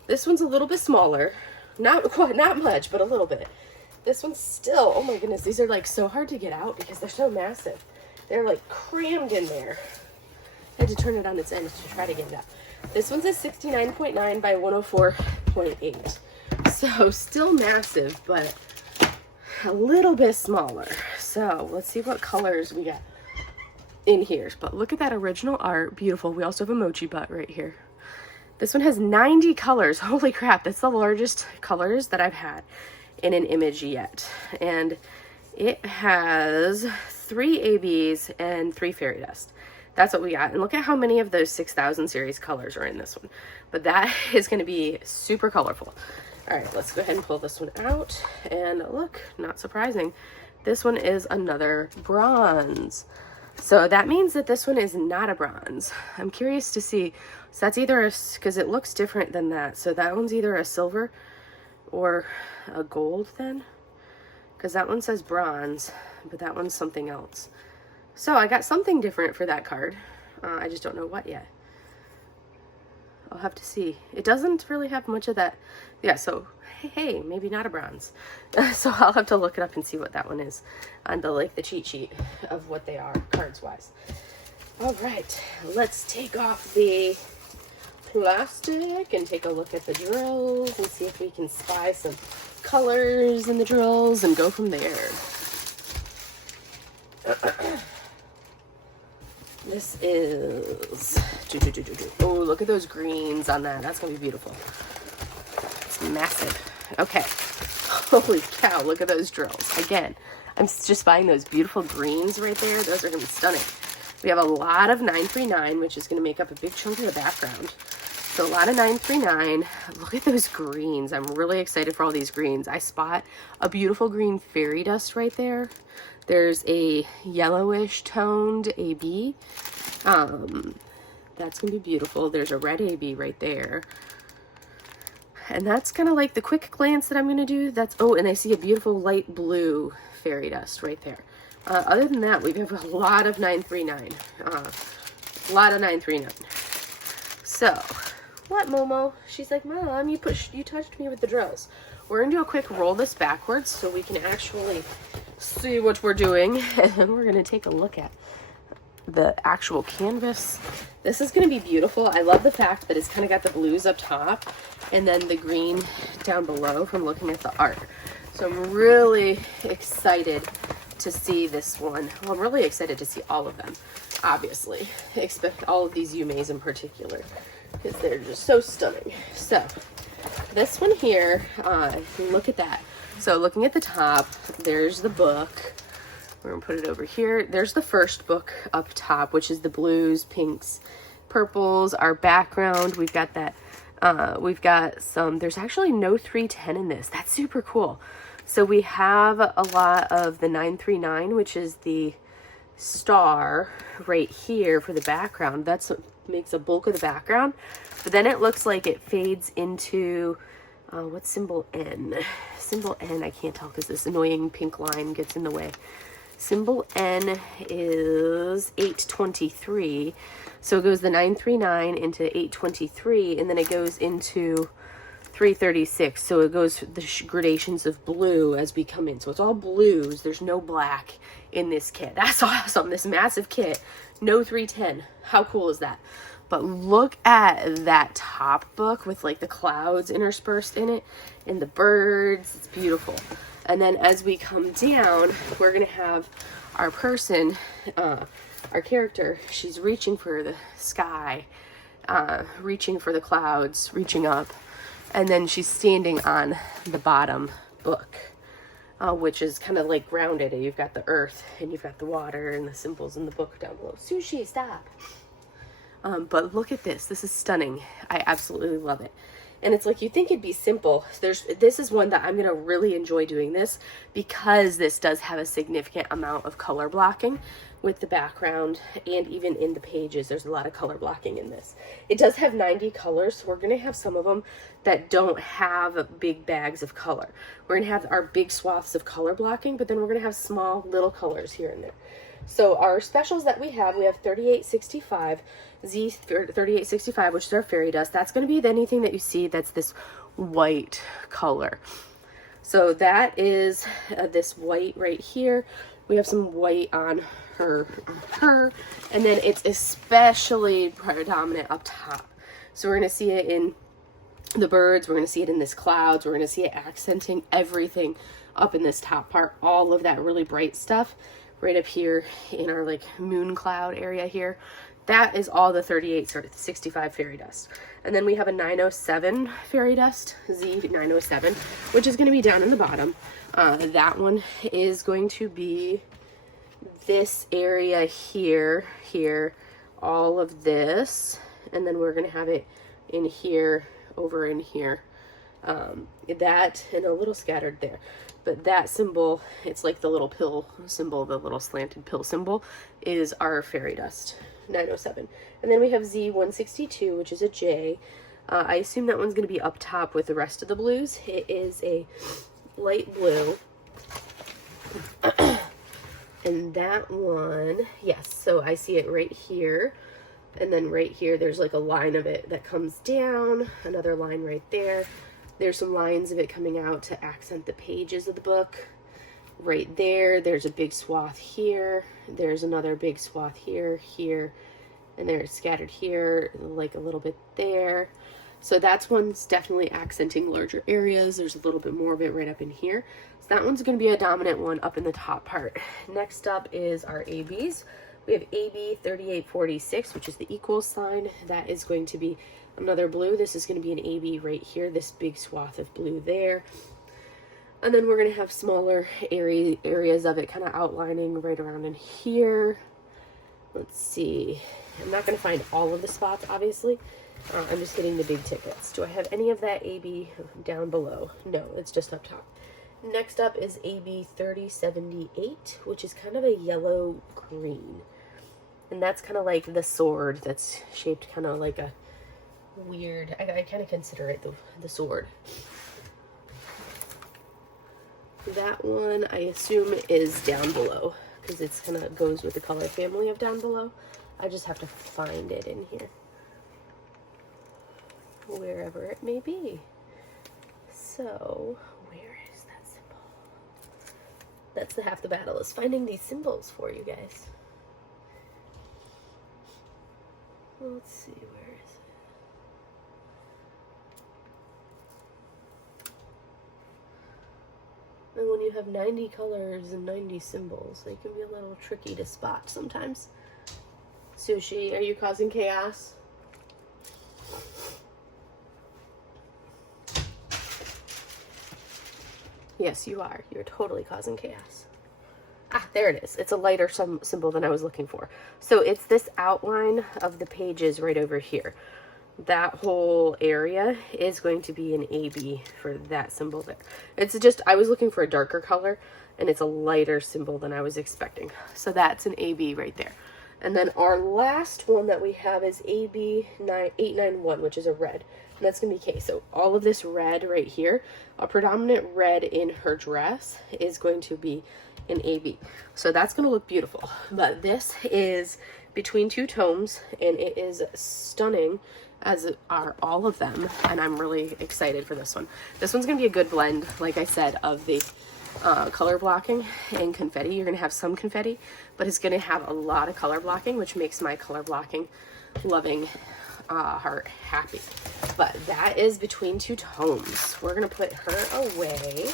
This one's a little bit smaller. Not much, but a little bit. This one's still, oh my goodness, these are like so hard to get out because they're so massive. They're like crammed in there. I had to turn it on its end to try to get it out. This one's a 69.9 by 104.8. So still massive, but a little bit smaller. So let's see what colors we got in here. But look at that original art. Beautiful. We also have a mochi butt right here. This one has 90 colors. Holy crap. That's the largest colors that I've had in an image yet. And it has 3 ABs and 3 fairy dust. That's what we got. And look at how many of those 6000 series colors are in this one. But that is going to be super colorful. All right, let's go ahead and pull this one out. And look, not surprising, this one is another bronze. So that means that this one is not a bronze. I'm curious to see. So that's either a, because it looks different than that. So that one's either a silver or a gold then. Because that one says bronze, but that one's something else. So I got something different for that card. I just don't know what yet. I'll have to see. It doesn't really have much of that. Yeah, so hey, maybe not a bronze. So I'll have to look it up and see what that one is on the like the cheat sheet of what they are cards wise. All right, let's take off the plastic and take a look at the drills and see if we can spy some colors in the drills and go from there. This is, oh, look at those greens on that. That's going to be beautiful. It's massive. Okay. Holy cow, look at those drills. Again, I'm just buying those beautiful greens right there. Those are going to be stunning. We have a lot of 939, which is going to make up a big chunk of the background. So a lot of 939. Look at those greens. I'm really excited for all these greens. I spot a beautiful green fairy dust right there. There's a yellowish toned AB. That's going to be beautiful. There's a red AB right there. And that's kind of like the quick glance that I'm going to do. That's, oh, and I see a beautiful light blue fairy dust right there. Other than that, we have a lot of 939. A lot of 939. So, what, Momo? She's like, Mom, you touched me with the drills. We're going to do a quick roll this backwards so we can actually see what we're doing. And we're going to take a look at the actual canvas. This is going to be beautiful. I love the fact that it's kind of got the blues up top and then the green down below from looking at the art. So I'm really excited to see this one. Well, I'm really excited to see all of them, obviously. Expect all of these Yuumeis in particular, because they're just so stunning. So, this one here, look at that. So, looking at the top, there's the book. We're gonna put it over here. There's the first book up top, which is the blues, pinks, purples, our background. We've got that, we've got some, there's actually no 310 in this. That's super cool. So we have a lot of the 939, which is the star right here for the background. That's what makes a bulk of the background. But then it looks like it fades into, what's symbol N? Symbol N, I can't tell because this annoying pink line gets in the way. Symbol N is 823. So it goes the 939 into 823, and then it goes into 336. So it goes the gradations of blue as we come in. So it's all blues. There's no black in this kit. That's awesome. This massive kit. No 310. How cool is that? But look at that top book with like the clouds interspersed in it and the birds. It's beautiful. And then as we come down, we're going to have our person, our character, she's reaching for the sky, reaching for the clouds, reaching up. And then she's standing on the bottom book, which is kind of like grounded. You've got the earth and you've got the water and the symbols in the book down below. Sushi, stop. But look at this. This is stunning. I absolutely love it. And it's like, you think it'd be simple. This is one that I'm going to really enjoy doing this because this does have a significant amount of color blocking with the background, and even in the pages, there's a lot of color blocking in this. It does have 90 colors, so we're going to have some of them that don't have big bags of color. We're going to have our big swaths of color blocking, but then we're going to have small little colors here and there. So our specials that we have 3865, Z3865, which is our fairy dust. That's going to be anything that you see that's this white color. So that is this white right here. We have some white on her, and then it's especially predominant up top. So we're going to see it in the birds, we're going to see it in this clouds, we're going to see it accenting everything up in this top part, all of that really bright stuff right up here in our like moon cloud area here. That is all the 3865 fairy dust. And then we have a 907 fairy dust, Z907, which is going to be down in the bottom. That one is going to be this area here, all of this, and then we're going to have it in here, over in here. That, and a little scattered there. But that symbol, it's like the little pill symbol, the little slanted pill symbol, is our fairy dust, 907. And then we have Z162, which is a J. I assume that one's going to be up top with the rest of the blues. It is a light blue. And that one, yes, so I see it right here. And then right here, there's like a line of it that comes down, another line right there. There's some lines of it coming out to accent the pages of the book. Right there, there's a big swath here. There's another big swath here, and they're scattered here, like a little bit there. So that's one's definitely accenting larger areas. There's a little bit more of it right up in here. So that one's going to be a dominant one up in the top part. Next up is our ABs. We have AB 3846, which is the equal sign. That is going to be another blue. This is going to be an AB right here, this big swath of blue there. And then we're going to have smaller areas of it kind of outlining right around in here. Let's see. I'm not going to find all of the spots, obviously. I'm just hitting the big tickets. Do I have any of that AB down below? No, it's just up top. Next up is AB 3078, which is kind of a yellow-green. And that's kind of like the sword that's shaped kind of like a weird, I kind of consider it the sword. That one I assume is down below because it's kind of goes with the color family of down below. I just have to find it in here, wherever it may be. So where is that symbol? That's the half the battle, is finding these symbols for you guys. Let's see, where is it? And when when you have 90 colors and 90 symbols. They can be a little tricky to spot sometimes. Sushi, are you causing chaos? Yes, you are. You're totally causing chaos. Ah, there it is. It's a lighter symbol than I was looking for. So it's this outline of the pages right over here. That whole area is going to be an AB for that symbol there. It's just, I was looking for a darker color, and it's a lighter symbol than I was expecting. So that's an AB right there. And then our last one that we have is AB 891, which is a red. And that's going to be K. So all of this red right here, a predominant red in her dress, is going to be an AB. So that's going to look beautiful. But this is between two tomes, and it is stunning, as are all of them. And I'm really excited for this one. This one's going to be a good blend, like I said, of the color blocking and confetti. You're going to have some confetti, but it's going to have a lot of color blocking, which makes my color blocking loving heart happy. But that is between two tomes. We're going to put her away.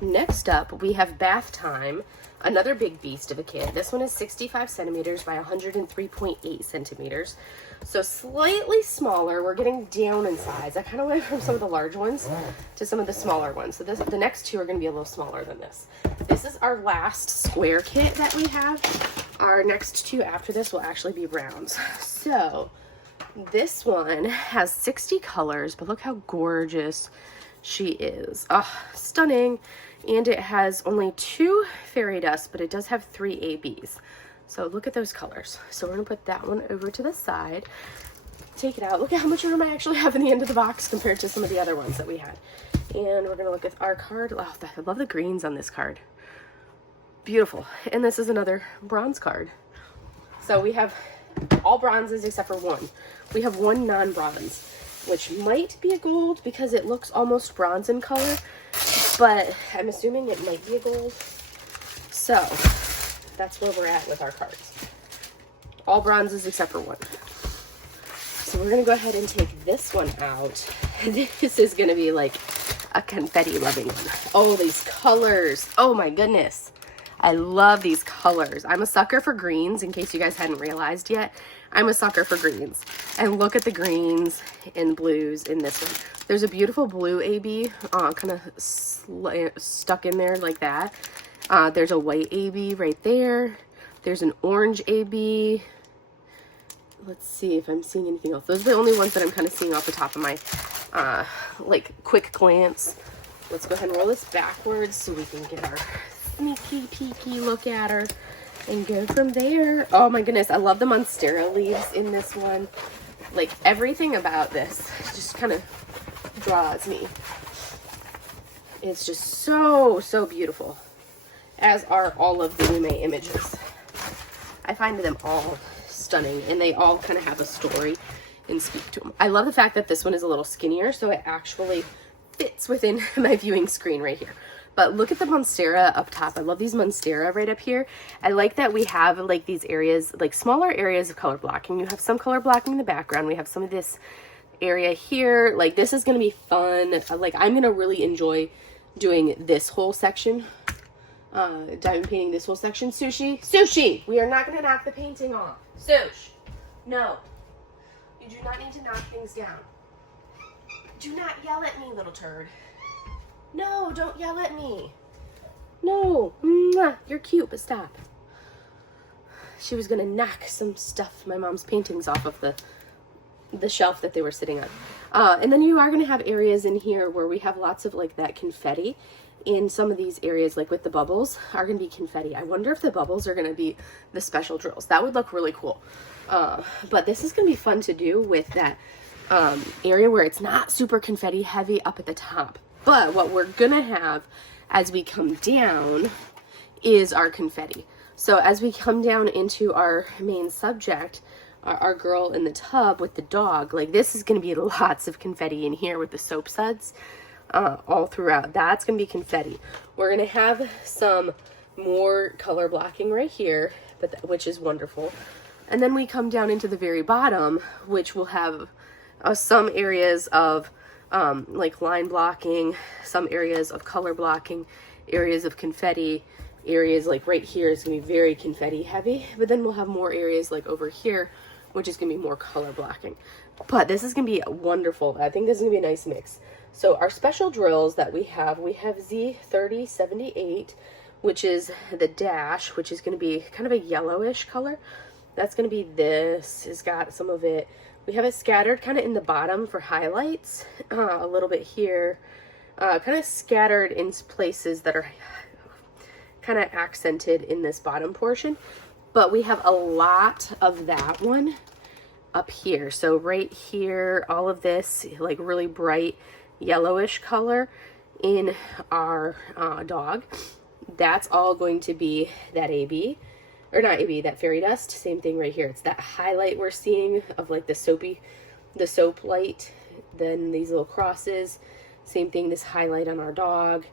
Next up, we have Bathtime, another big beast of a kit. This one is 65 centimeters by 103.8 centimeters. So slightly smaller. We're getting down in size. I kind of went from some of the large ones to some of the smaller ones. So the next two are going to be a little smaller than this. This is our last square kit that we have. Our next two after this will actually be rounds. So this one has 60 colors, but look how gorgeous she is. Oh, stunning. And it has only 2 fairy dust, but it does have 3 ABs. So look at those colors. So we're going to put that one over to the side. Take it out. Look at how much room I actually have in the end of the box compared to some of the other ones that we had. And we're going to look at our card. Oh, I love the greens on this card. Beautiful. And this is another bronze card. So we have all bronzes except for one. We have one non-bronze, which might be a gold because it looks almost bronze in color, but I'm assuming it might be a gold. So that's where we're at with our cards. All bronzes except for one. So we're going to go ahead and take this one out. This is going to be like a confetti loving one. Oh, these colors. Oh my goodness. I love these colors. I'm a sucker for greens, in case you guys hadn't realized yet. I'm a sucker for greens. And look at the greens and blues in this one. There's a beautiful blue AB, kind of stuck in there like that. There's a white AB right there. There's an orange AB. Let's see if I'm seeing anything else. Those are the only ones that I'm kind of seeing off the top of my, like, quick glance. Let's go ahead and roll this backwards so we can get our sneaky peeky look at her and go from there. Oh my goodness, I love the monstera leaves in this one. Like, everything about this just kind of draws me. It's just so beautiful, as are all of the Yuumei images. I find them all stunning, and they all kind of have a story and speak to them. I love the fact that this one is a little skinnier, so it actually fits within my viewing screen right here. But look at the monstera up top. I love these monstera right up here. I like that we have like these areas, like smaller areas of color blocking. You have some color blocking in the background. We have some of this area here. Like, this is going to be fun. Like, I'm going to really enjoy doing this whole section. Diamond painting this whole section. Sushi, we are not going to knock the painting off. Sush, no. You do not need to knock things down. Do not yell at me, little turd. No, don't yell at me. No. Mwah. You're cute, but stop. She was going to knock some stuff, my mom's paintings, off of the shelf that they were sitting on. And then you are going to have areas in here where we have lots of like that confetti. In some of these areas, like with the bubbles, are going to be confetti. I wonder if the bubbles are going to be the special drills. That would look really cool. But this is going to be fun to do with that area where it's not super confetti heavy up at the top. But what we're gonna have as we come down is our confetti. So as we come down into our main subject, our girl in the tub with the dog, like, this is gonna be lots of confetti in here with the soap suds all throughout. That's gonna be confetti. We're gonna have some more color blocking right here, which is wonderful. And then we come down into the very bottom, which will have some areas of like line blocking, some areas of color blocking, areas of confetti, areas like right here is going to be very confetti heavy, but then we'll have more areas like over here, which is going to be more color blocking. But this is going to be wonderful. I think this is going to be a nice mix. So our special drills that we have Z3078, which is the dash, which is going to be kind of a yellowish color. That's going to be this. It's got some of it. We have it scattered kind of in the bottom for highlights, a little bit here, kind of scattered in places that are kind of accented in this bottom portion. But we have a lot of that one up here. So right here, all of this like really bright yellowish color in our dog. That's all going to be that AB, or not AB, that fairy dust. Same thing right here. It's that highlight we're seeing of like the soap light. Then these little crosses. Same thing, this highlight on our dog.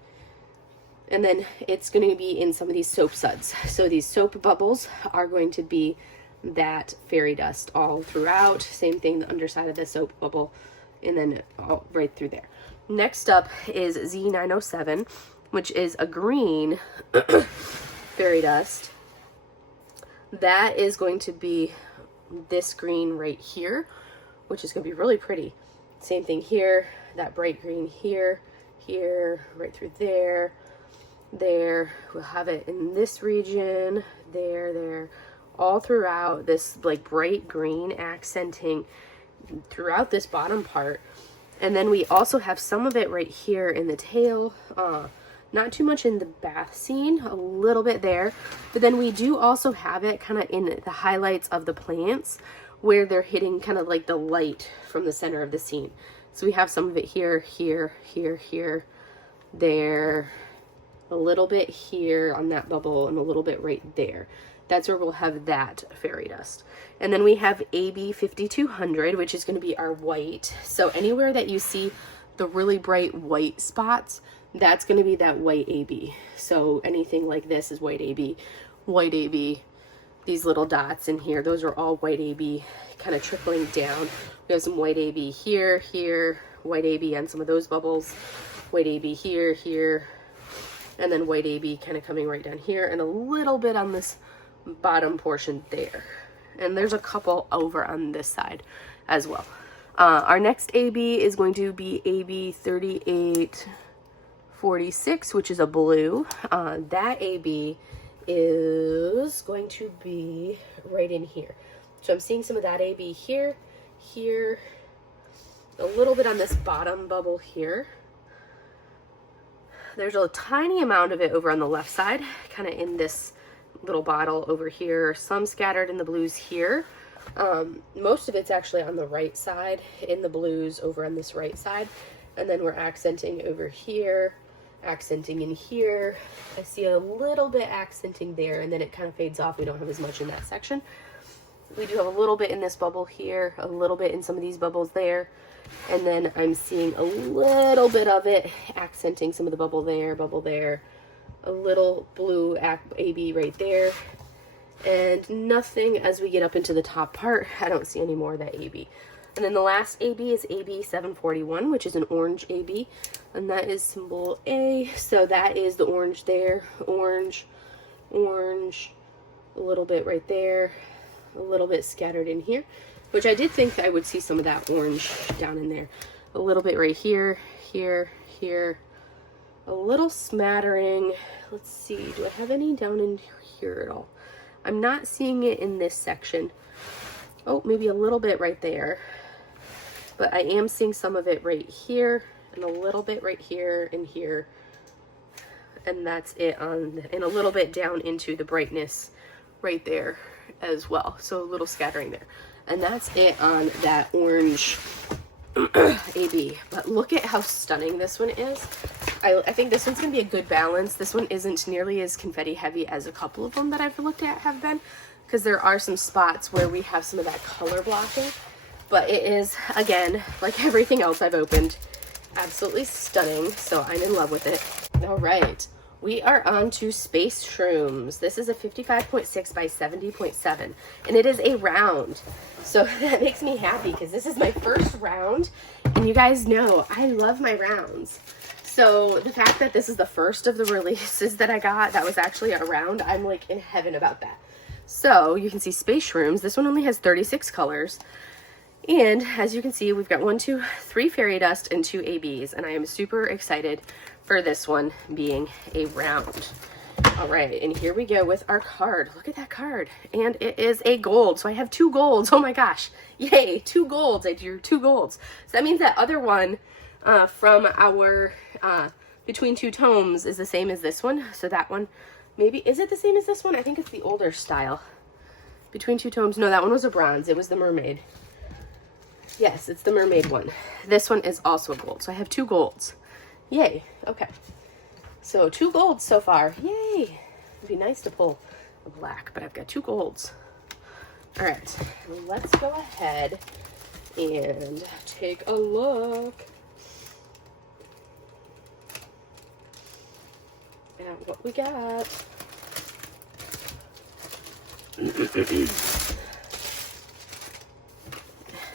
And then it's going to be in some of these soap suds. So these soap bubbles are going to be that fairy dust all throughout. Same thing, the underside of the soap bubble, and then all right through there. Next up is Z907, which is a green fairy dust. That is going to be this green right here, which is going to be really pretty. Same thing here, that bright green here, here, right through there, there. We'll have it in this region, there, all throughout this like bright green accenting throughout this bottom part. And then we also have some of it right here in the tail, not too much in the bath scene, a little bit there, but then we do also have it kind of in the highlights of the plants where they're hitting kind of like the light from the center of the scene. So we have some of it here, here, here, here, there, a little bit here on that bubble, and a little bit right there. That's where we'll have that fairy dust. And then we have AB 5200, which is going to be our white. So anywhere that you see the really bright white spots, that's going to be that white AB. So anything like this is white AB, white AB. These little dots in here, those are all white AB kind of trickling down. We have some white AB here, here, white AB on some of those bubbles, white AB here, here, and then white AB kind of coming right down here, and a little bit on this bottom portion there. And there's a couple over on this side as well. Our next AB is going to be AB 3846, which is a blue. That AB is going to be right in here. So I'm seeing some of that AB here, here, a little bit on this bottom bubble here. There's a tiny amount of it over on the left side, kind of in this little bottle over here, some scattered in the blues here. Most of it's actually on the right side in the blues over on this right side, and then we're accenting over here, accenting in here. I see a little bit accenting there, and then it kind of fades off. We don't have as much in that section. We do have a little bit in this bubble here, a little bit in some of these bubbles there, and then I'm seeing a little bit of it accenting some of the bubble there, a little blue AB right there, and nothing as we get up into the top part. I don't see any more of that AB. And then the last AB is AB 741, which is an orange AB, and that is symbol A. So that is the orange there, orange, orange, a little bit right there, a little bit scattered in here, which I did think I would see some of that orange down in there. A little bit right here, here, here, a little smattering. Let's see, do I have any down in here at all? I'm not seeing it in this section. Oh, maybe a little bit right there. But I am seeing some of it right here, and a little bit right here and here. And that's it and a little bit down into the brightness right there as well. So a little scattering there. And that's it on that orange AB. But look at how stunning this one is. I think this one's gonna be a good balance. This one isn't nearly as confetti heavy as a couple of them that I've looked at have been, because there are some spots where we have some of that color blocking. But it is, again, like everything else I've opened, absolutely stunning. So I'm in love with it. All right, we are on to Space Shrooms. This is a 55.6 by 70.7, and it is a round. So that makes me happy because this is my first round, and you guys know I love my rounds. So the fact that this is the first of the releases that I got that was actually around, I'm like in heaven about that. So you can see Space Shrooms. This one only has 36 colors. And as you can see, we've got 1, 2, 3 fairy dust and 2 ABs. And I am super excited for this one being a round. All right, and here we go with our card. Look at that card. And it is a gold. So I have 2 golds. Oh my gosh. Yay, 2 golds. I drew 2 golds. So that means that other one from our Between Two Tomes is the same as this one. So that one, maybe, is it the same as this one? I think it's the older style. Between Two Tomes. No, that one was a bronze. It was the Mermaid. Yes, it's the Mermaid one. This one is also a gold. So I have 2 golds. Yay. Okay. So 2 golds so far. Yay. It'd be nice to pull a black, but I've got 2 golds. All right. Let's go ahead and take a look at what we got.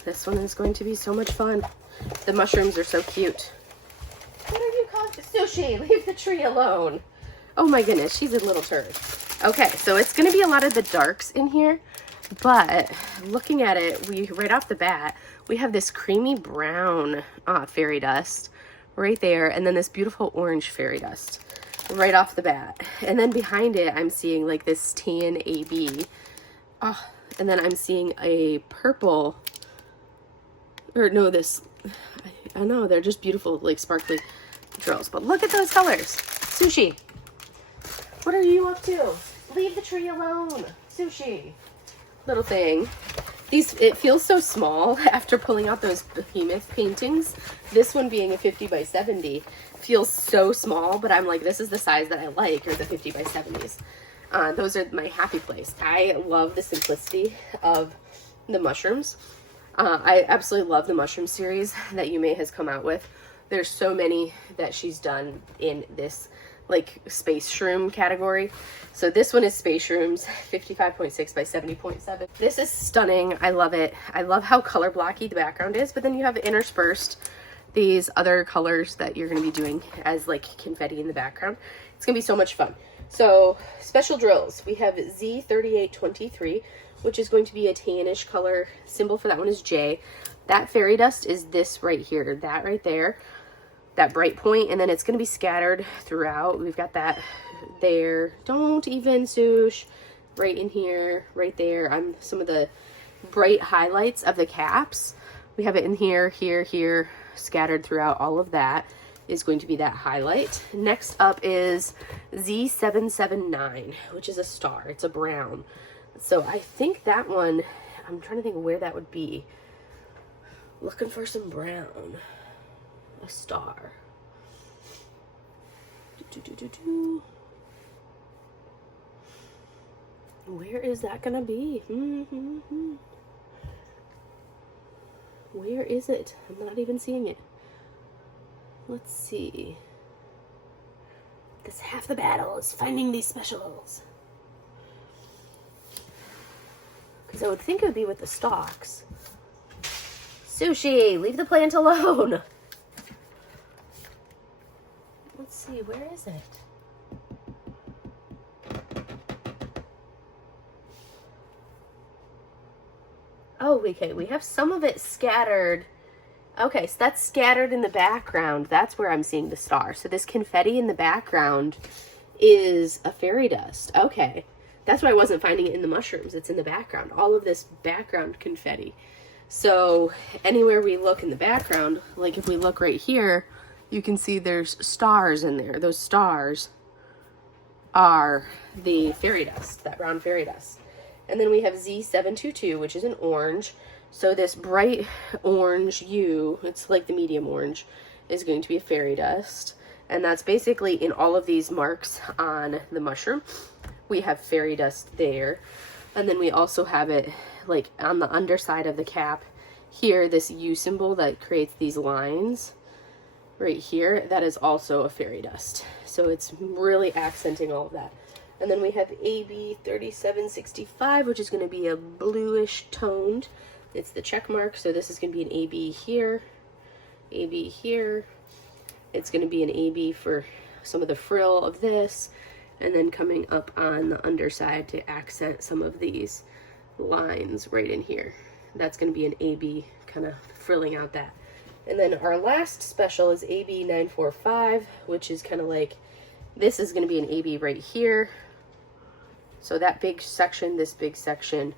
This one is going to be so much fun. The mushrooms are so cute. What are you calling? Sushi, leave the tree alone. Oh my goodness, she's a little turd. Okay, so it's going to be a lot of the darks in here, but looking at it, right off the bat, we have this creamy brown fairy dust right there, and then this beautiful orange fairy dust right off the bat. And then behind it, I'm seeing like this tan AB. And then I'm seeing a purple, or no, this, I don't know, they're just beautiful, like sparkly drills. But look at those colors. Sushi, what are you up to? Leave the tree alone. Sushi, little thing. It feels so small after pulling out those behemoth paintings. This one being a 50 by 70 feels so small, but I'm like, this is the size that I like, or the 50 by 70s. Those are my happy place. I love the simplicity of the mushrooms. I absolutely love the mushroom series that Yuumei has come out with. There's so many that she's done in this like space shroom category. So this one is Space Shrooms, 55.6 by 70.7. This is stunning. I love it. I love how color blocky the background is, but then you have interspersed these other colors that you're going to be doing as like confetti in the background. It's going to be so much fun. So special drills. We have Z3823, which is going to be a tannish color. Symbol for that one is J. That fairy dust is this right here, that right there, that bright point, and then it's going to be scattered throughout. We've got that there. Don't even swoosh. Right in here, right there, on some of the bright highlights of the caps. We have it in here, here, here, scattered throughout. All of that is going to be that highlight. Next up is Z779, which is a star. It's a brown. So I think that one, I'm trying to think of where that would be. Looking for some brown. A star. Where is that gonna be? Where is it? I'm not even seeing it. Let's see. Because half the battle is finding these specials. Because I would think it would be with the stalks. Sushi, leave the plant alone. Let's see, where is it? Oh, okay, we have some of it scattered. Okay, so that's scattered in the background. That's where I'm seeing the star. So this confetti in the background is a fairy dust. Okay, that's why I wasn't finding it in the mushrooms. It's in the background. All of this background confetti. So anywhere we look in the background, like if we look right here, you can see there's stars in there. Those stars are the fairy dust, that brown fairy dust. And then we have Z722, which is an orange. So this bright orange U, it's like the medium orange, is going to be a fairy dust. And that's basically in all of these marks on the mushroom. We have fairy dust there. And then we also have it like on the underside of the cap here, this U symbol that creates these lines right here. That is also a fairy dust. So it's really accenting all of that. And then we have AB3765, which is going to be a bluish toned. It's the check mark. So this is going to be an AB here, It's going to be an AB for some of the frill of this, and then coming up on the underside to accent some of these lines right in here. That's going to be an AB, kind of frilling out that. And then our last special is AB 945, which is kind of like, this is going to be an AB right here. So that big section, this big section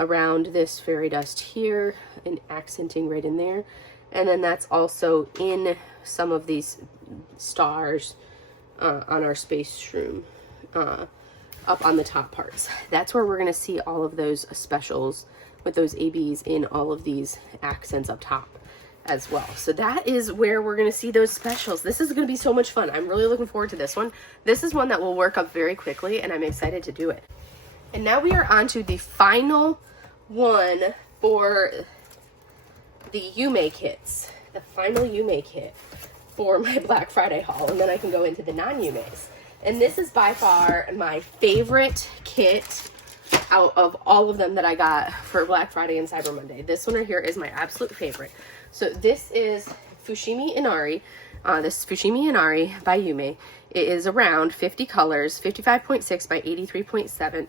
around this fairy dust here, and accenting right in there. And then that's also in some of these stars on our space shroom, up on the top parts. That's where we're going to see all of those specials with those ABs in all of these accents up top as well. So that is where we're going to see those specials. This is going to be so much fun. I'm really looking forward to this one. This is one that will work up very quickly, and I'm excited to do it. And now we are on to the final one for the Yuumei kits. The final Yuumei kit for my Black Friday haul, and then I can go into the non-Yuumeis. And this is by far my favorite kit out of all of them that I got for Black Friday and Cyber Monday. This one right here is my absolute favorite. So this is Fushimi Inari. This is Fushimi Inari by Yuumei. It is around 50 colors, 55.6 by 83.7,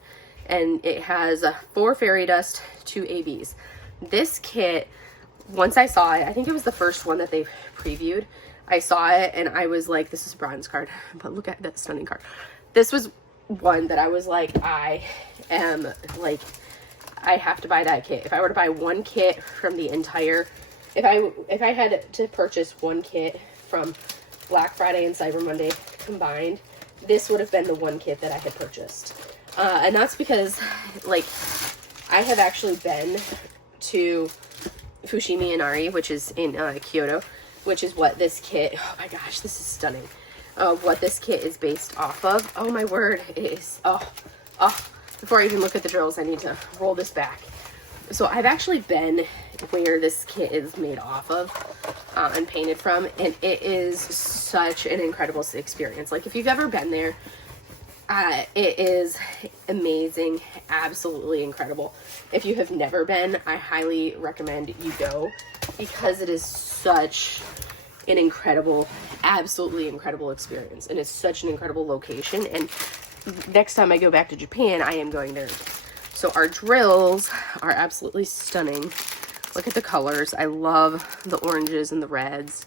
and it has 4 fairy dust, 2 ABs. This kit, once I saw it, I think it was the first one that they previewed. I saw it and I was like, this is a bronze card, but look at that stunning card. This was one that I was like, I have to buy that kit. If I were to buy one kit from the entire, if I had to purchase one kit from Black Friday and Cyber Monday combined, this would have been the one kit that I had purchased. And that's because, like, I have actually been to Fushimi Inari, which is in Kyoto, which is what this kit, oh my gosh, this is stunning. What this kit is based off of. Oh my word, it is, before I even look at the drills, I need to roll this back. So I've actually been where this kit is made off of and painted from, and it is such an incredible experience. Like, if you've ever been there, it is amazing, absolutely incredible. If you have never been, I highly recommend you go, because it is such an incredible, absolutely incredible experience, and it's such an incredible location. And next time I go back to Japan, I am going there. So our drills are absolutely stunning. Look at the colors. I love the oranges and the reds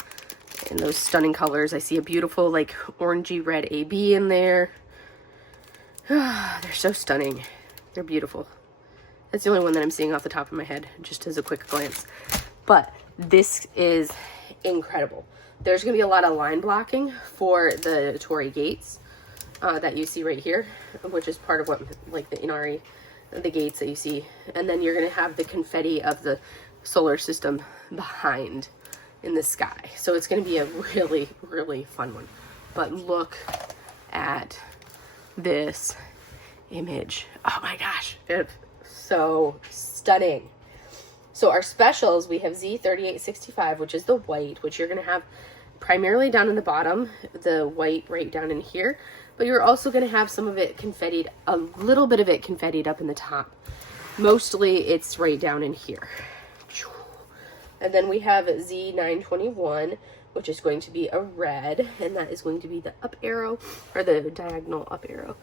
and those stunning colors. I see a beautiful, like, orangey red AB in there. They're so stunning. They're beautiful. That's the only one that I'm seeing off the top of my head, just as a quick glance. But this is incredible. There's going to be a lot of line blocking for the Torii gates that you see right here, which is part of what, like, the Inari, the gates that you see. And then you're going to have the confetti of the solar system behind in the sky. So it's going to be a really, really fun one. But look at this image. Oh my gosh, it's so stunning. So our specials, we have Z3865, which is the white, which you're going to have primarily down in the bottom, the white right down in here, but you're also going to have some of it confettied, a little bit of it confettied up in the top. Mostly it's right down in here. And then we have Z921, which is going to be a red, and that is going to be the up arrow, or the diagonal up arrow.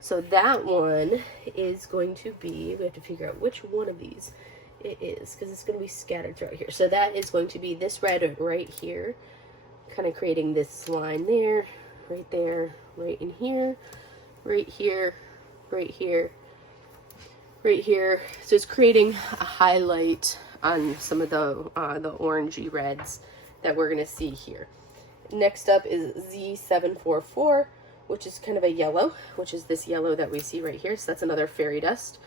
So that one is going to be, we have to figure out which one of these it is, because it's going to be scattered throughout here. So that is going to be this red right here, kind of creating this line there, right in here, right here, right here, right here. So it's creating a highlight on some of the orangey reds that we're going to see here. Next up is Z744, which is kind of a yellow, which is this yellow that we see right here. So that's another fairy dust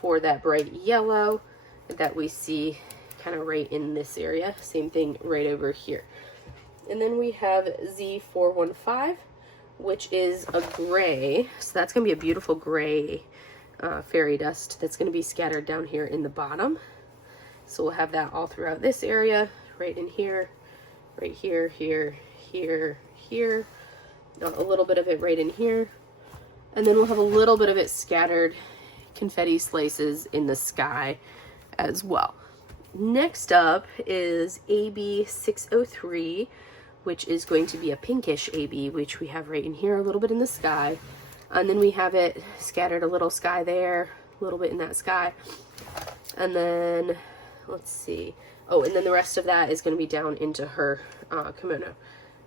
for that bright yellow that we see kind of right in this area. Same thing right over here. And then we have Z415, which is a gray. So that's going to be a beautiful gray fairy dust that's going to be scattered down here in the bottom. So we'll have that all throughout this area, right in here, right here, here, here, here. A little bit of it right in here. And then we'll have a little bit of it scattered confetti slices in the sky as well. Next up is AB603, which is going to be a pinkish AB, which we have right in here, a little bit in the sky. And then we have it scattered a little sky there, a little bit in that sky. And then, let's see. Oh, and then the rest of that is going to be down into her kimono.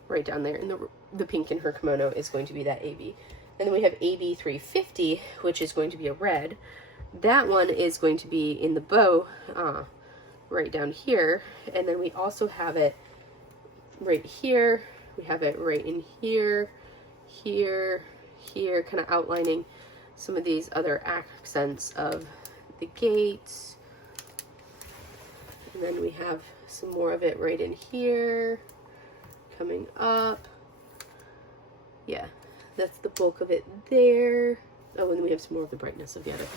Right down there. And the pink in her kimono is going to be that AB. And then we have AB 350, which is going to be a red. That one is going to be in the bow, right down here. And then we also have it right here. We have it right in here, here, here, kind of outlining some of these other accents of the gates. And then we have some more of it right in here, coming up. Yeah, that's the bulk of it there. Oh, and then we have some more of the brightness of the other one.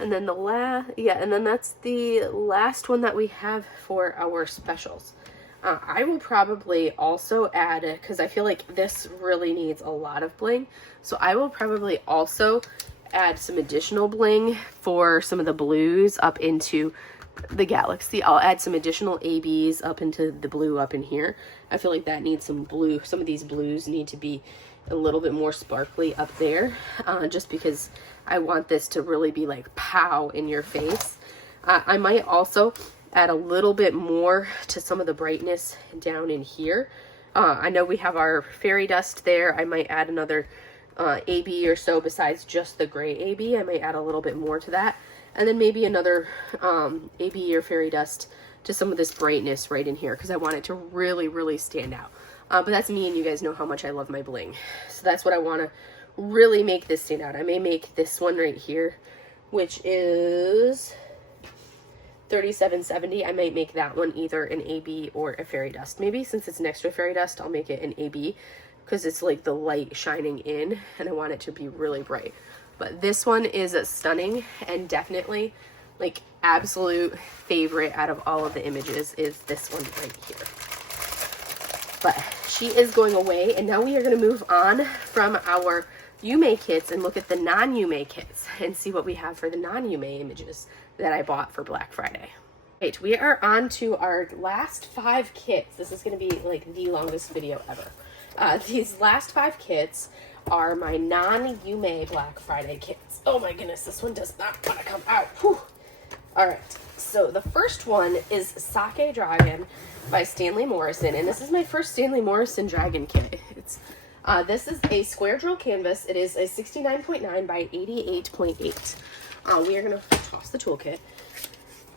And then and then that's the last one that we have for our specials. I will probably also add, because I feel like this really needs a lot of bling, so I will probably also add some additional bling for some of the blues up into the galaxy. I'll add some additional ABs up into the blue up in here. I feel like that needs some blue. Some of these blues need to be a little bit more sparkly up there, just because I want this to really be like pow in your face. I might also add a little bit more to some of the brightness down in here. I know we have our fairy dust there. I might add another AB or so besides just the gray AB. I might add a little bit more to that. And then maybe another AB or fairy dust to some of this brightness right in here, because I want it to really, really stand out. But that's me, and you guys know how much I love my bling. So that's what I want to really make this stand out. I may make this one right here, which is 3770. I might make that one either an AB or a fairy dust. Maybe since it's next to a fairy dust, I'll make it an AB, because it's like the light shining in, and I want it to be really bright. But this one is stunning, and definitely like absolute favorite out of all of the images is this one right here. But she is going away, and now we are going to move on from our Yuumei kits and look at the non-Yuumei kits and see what we have for the non-Yuumei images that I bought for Black Friday. Right, we are on to our last 5 kits. This is going to be like the longest video ever. These last 5 kits are my non-Yuumei Black Friday kits. Oh my goodness, this one does not want to come out. Whew. All right, so the first one is Sake Dragon by Stanley Morrison, and this is my first Stanley Morrison dragon kit. It's this is a square drill canvas. It is a 69.9 by 88.8. We are going to toss the toolkit.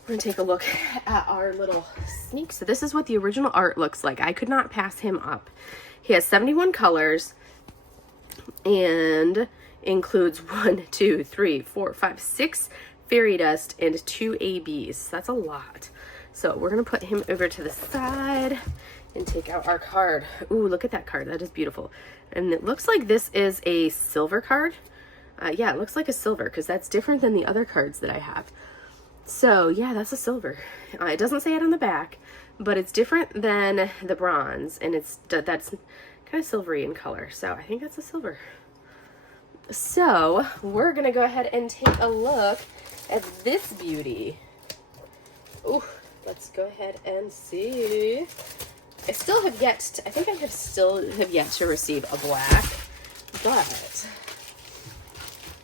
We're going to take a look at our little sneak. So this is what the original art looks like. I could not pass him up. He has 71 colors and includes 6 fairy dust and 2 ABs. That's a lot. So we're going to put him over to the side and take out our card. Ooh, look at that card. That is beautiful. And it looks like this is a silver card. Yeah, it looks like a silver because that's different than the other cards that I have. So yeah, that's a silver. It doesn't say it on the back, but it's different than the bronze, and that's kind of silvery in color. So I think that's a silver. So we're going to go ahead and take a look at this beauty. Ooh, let's go ahead and see. I still have yet to, I think I still have yet to receive a black, but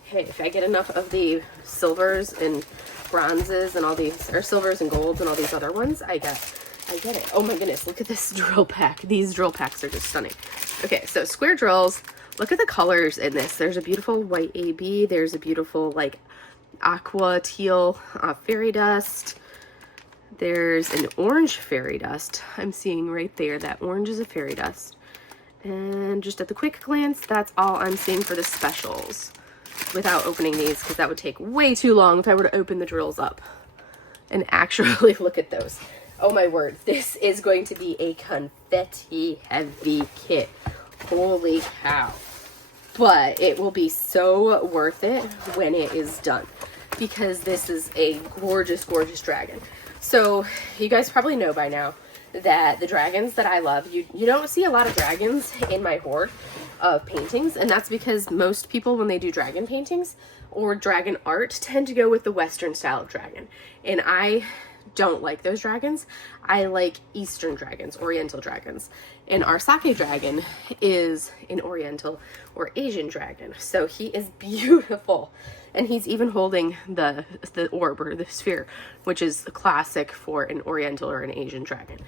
hey, if I get enough of the silvers and bronzes and all these, or silvers and golds and all these other ones, I get it. Oh my goodness, look at this drill pack. These drill packs are just stunning. Okay, so square drills. Look at the colors in this. There's a beautiful white AB. There's a beautiful like aqua teal fairy dust. There's an orange fairy dust. I'm seeing right there that orange is a fairy dust. And just at the quick glance, that's all I'm seeing for the specials without opening these, because that would take way too long if I were to open the drills up and actually look at those. Oh my word, this is going to be a confetti heavy kit. Holy cow. But it will be so worth it when it is done, because this is a gorgeous, gorgeous dragon. So you guys probably know by now that the dragons that I love, you don't see a lot of dragons in my hoard of paintings, and that's because most people, when they do dragon paintings or dragon art, tend to go with the Western style of dragon. And I don't like those dragons. I like Eastern dragons, Oriental dragons. And our sake dragon is an Oriental or Asian dragon. So he is beautiful. And he's even holding the orb or the sphere, which is a classic for an Oriental or an Asian dragon.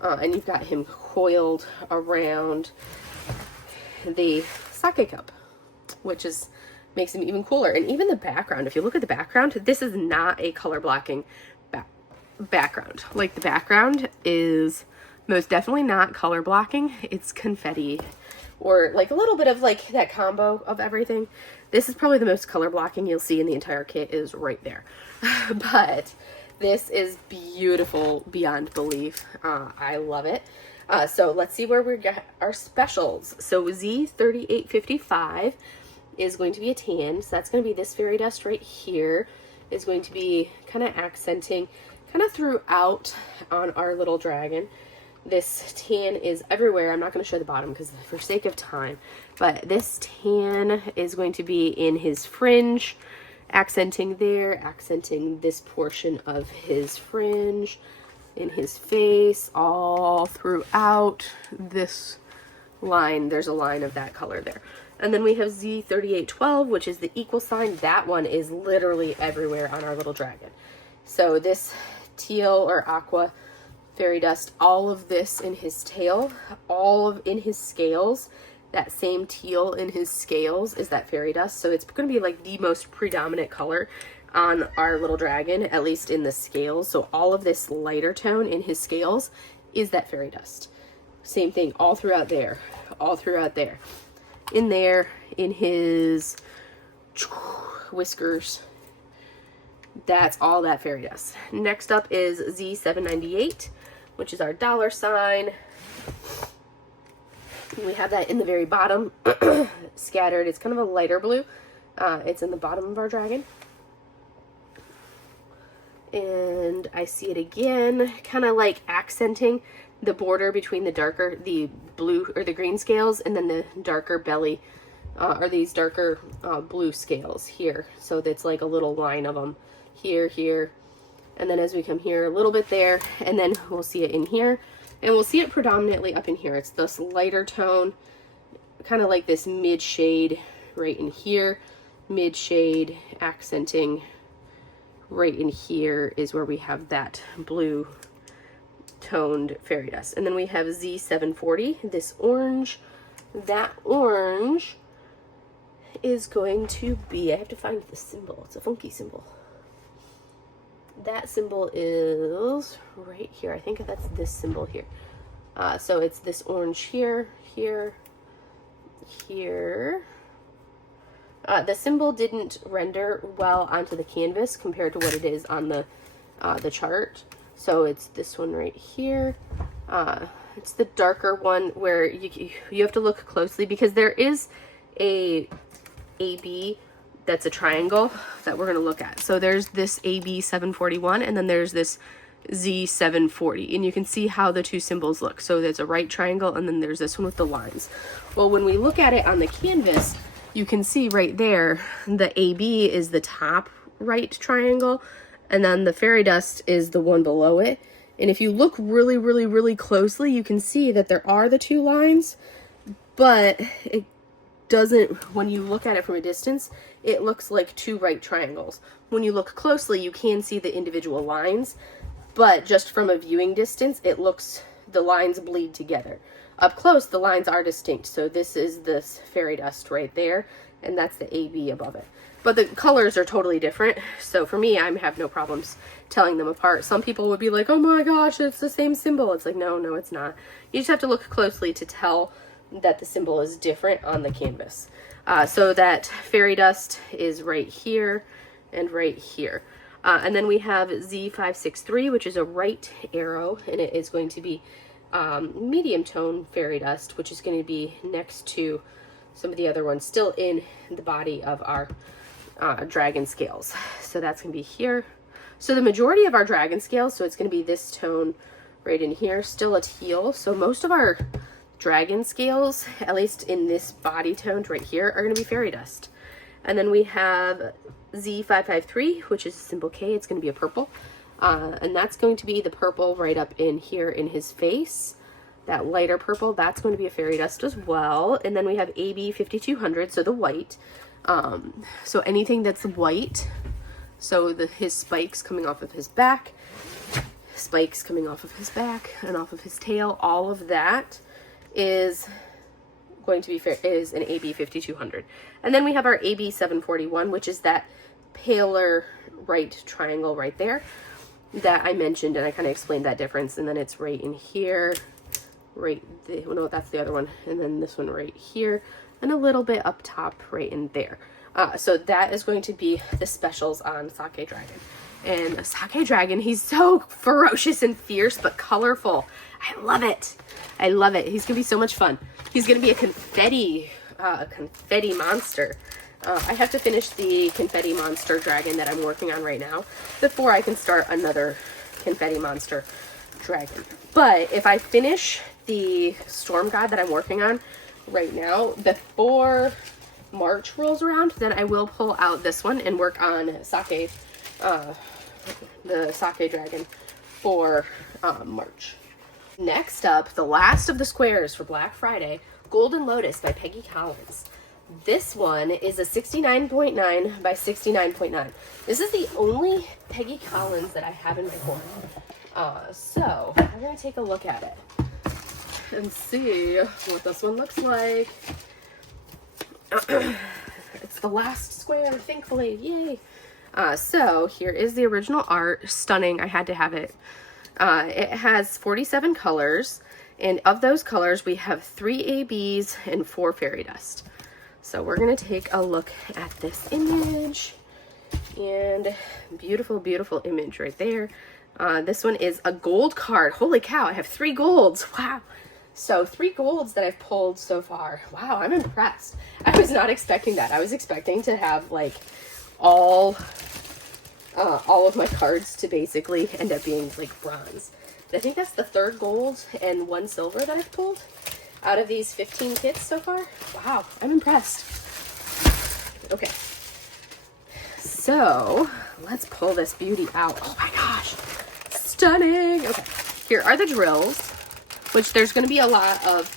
And you've got him coiled around the sake cup, which is makes him even cooler. And even the background, if you look at the background, this is not a color blocking background. Like, the background is most definitely not color blocking. It's confetti or like a little bit of like that combo of everything. This is probably the most color blocking you'll see in the entire kit is right there. But this is beautiful beyond belief. I love it. So let's see where we got our specials. So Z3855 is going to be a tan. So that's going to be this fairy dust right here. Is going to be kind of accenting kind of throughout on our little dragon. This tan is everywhere. I'm not going to show the bottom because for sake of time, but this tan is going to be in his fringe, accenting there, accenting this portion of his fringe, in his face, all throughout this line. There's a line of that color there. And then we have Z3812, which is the equal sign. That one is literally everywhere on our little dragon. So this teal or aqua fairy dust, all of this in his tail, all of in his scales, that same teal in his scales is that fairy dust. So it's going to be like the most predominant color on our little dragon, at least in the scales. So all of this lighter tone in his scales is that fairy dust. Same thing all throughout there, all throughout there. In there, in his whiskers, that's all that fairy dust. Next up is Z798, which is our dollar sign. We have that in the very bottom, scattered. It's kind of a lighter blue. It's in the bottom of our dragon. And I see it again, kind of like accenting the border between the blue or the green scales and then the darker belly, or these darker blue scales here. So that's like a little line of them here, here. And then as we come here, a little bit there, and then we'll see it in here. And we'll see it predominantly up in here. It's this lighter tone, kind of like this mid shade right in here, mid shade accenting right in here is where we have that blue toned fairy dust. And then we have Z740, this orange. That orange is going to be, I have to find the symbol. It's a funky symbol. That symbol is right here. I think that's this symbol here. So it's this orange here, here, here. The symbol didn't render well onto the canvas compared to what it is on the chart. So it's this one right here. It's the darker one where you have to look closely because there is a AB that's a triangle that we're going to look at. So there's this AB 741 and then there's this Z740, and you can see how the two symbols look. So there's a right triangle and then there's this one with the lines. Well, when we look at it on the canvas, you can see right there the AB is the top right triangle and then the fairy dust is the one below it. And if you look really, really, really closely, you can see that there are the two lines, but it doesn't, when you look at it from a distance, it looks like two right triangles. When you look closely, you can see the individual lines, but just from a viewing distance, it looks, the lines bleed together. Up close, the lines are distinct. So this is this fairy dust right there, and that's the AB above it. But the colors are totally different. So for me, I have no problems telling them apart. Some people would be like, oh my gosh, it's the same symbol. It's like, no, it's not. You just have to look closely to tell that the symbol is different on the canvas. So that fairy dust is right here and right here. And then we have Z563, which is a right arrow, and it is going to be medium tone fairy dust, which is going to be next to some of the other ones still in the body of our dragon scales. So that's going to be here. So the majority of our dragon scales, so it's going to be this tone right in here, still a teal. So most of our dragon scales, at least in this body tone right here, are going to be fairy dust. And then we have Z553, which is symbol K. It's going to be a purple. And that's going to be the purple right up in here in his face. That lighter purple, that's going to be a fairy dust as well. And then we have AB 5200, so the white. So anything that's white, so his spikes coming off of his back, spikes coming off of his back and off of his tail, all of that is going to be is an AB 5200. And then we have our AB 741, which is that paler right triangle right there that I mentioned, and I kind of explained that difference. And then it's right in here, no, that's the other one, and then this one right here, and a little bit up top right in there. So that is going to be the specials on Sake Dragon. And Sake Dragon, he's so ferocious and fierce, but colorful. I love it. I love it. He's gonna be so much fun. He's gonna be a confetti monster. I have to finish the confetti monster dragon that I'm working on right now before I can start another confetti monster dragon. But if I finish the storm god that I'm working on right now before March rolls around, then I will pull out this one and work on the Sake Dragon for March. Next up, the last of the squares for Black Friday, Golden Lotus by Peggy Collins. This one is a 69.9 by 69.9. This is the only Peggy Collins that I haven't before. So I'm going to take a look at it and see what this one looks like. It's the last square, thankfully. Yay! So here is the original art. Stunning. I had to have it. It has 47 colors, and of those colors we have 3 ABs and 4 fairy dust. So we're going to take a look at this image, and beautiful, beautiful image right there. This one is a gold card. Holy cow, I have 3 golds. Wow. So 3 golds that I've pulled so far. Wow, I'm impressed. I was not expecting that. I was expecting to have like all of my cards to basically end up being like bronze. I think that's the 3rd gold and 1 silver that I've pulled out of these 15 kits so far. Wow, I'm impressed. Okay, so let's pull this beauty out. Oh my gosh, stunning. Okay, here are the drills, which there's going to be a lot of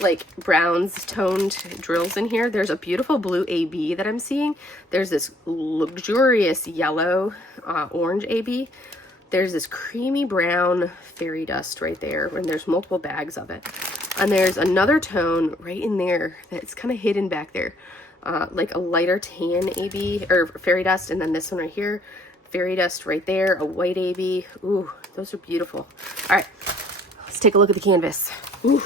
like bronze toned drills in here. There's a beautiful blue AB that I'm seeing. There's this luxurious yellow orange AB. There's this creamy brown fairy dust right there, and there's multiple bags of it. And there's another tone right in there that's kind of hidden back there, like a lighter tan AB or fairy dust, and then this one right here, fairy dust right there, a white AB. Ooh, those are beautiful. All right, let's take a look at the canvas. Ooh.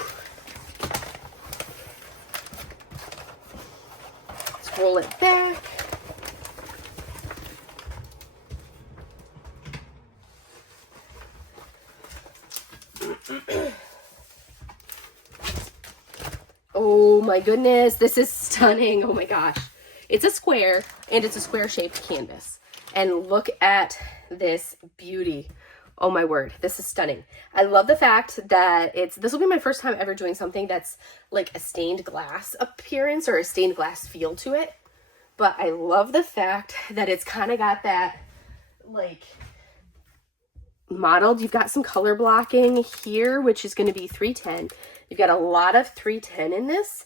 Let's roll it back. Oh my goodness, this is stunning. Oh my gosh. It's a square, and it's a square shaped canvas. And look at this beauty. Oh my word, this is stunning. I love the fact that this will be my first time ever doing something that's like a stained glass appearance or a stained glass feel to it. But I love the fact that it's kind of got that like modeled. You've got some color blocking here, which is going to be 310. You've got a lot of 310 in this,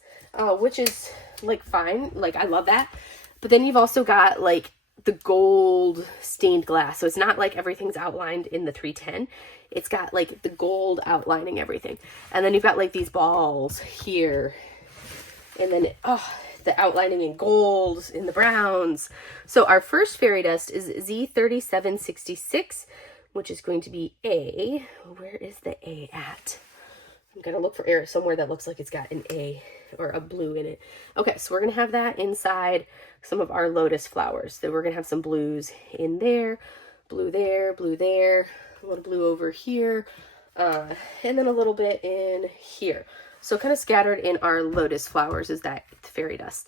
which is like fine. Like I love that. But then you've also got like the gold stained glass. So it's not like everything's outlined in the 310. It's got like the gold outlining everything. And then you've got like these balls here. And then, the outlining in golds, in the browns. So our first fairy dust is Z3766, which is going to be A. Where is the A at? I'm going to look for air somewhere that looks like it's got an A or a blue in it. Okay, so we're going to have that inside some of our lotus flowers. Then we're going to have some blues in there, blue there, a little blue over here, and then a little bit in here. So kind of scattered in our lotus flowers is that fairy dust.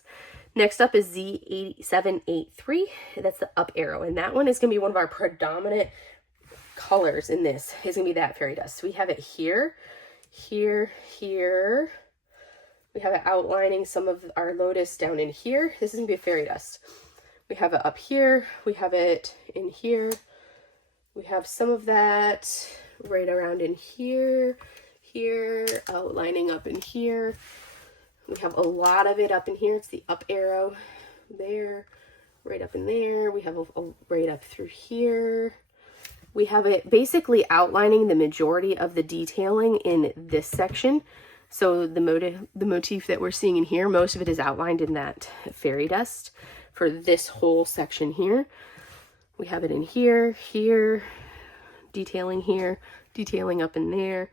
Next up is Z8783. That's the up arrow, and that one is going to be one of our predominant colors in this. Is going to be that fairy dust. So we have it here. Here. We have it outlining some of our lotus down in here. This is going to be a fairy dust. We have it up here. We have it in here. We have some of that right around in here, outlining up in here. We have a lot of it up in here. It's the up arrow there, right up in there. We have a right up through here. We have it basically outlining the majority of the detailing in this section. So the motif that we're seeing in here, most of it is outlined in that fairy dust for this whole section here. We have it in here, detailing here, detailing up in there,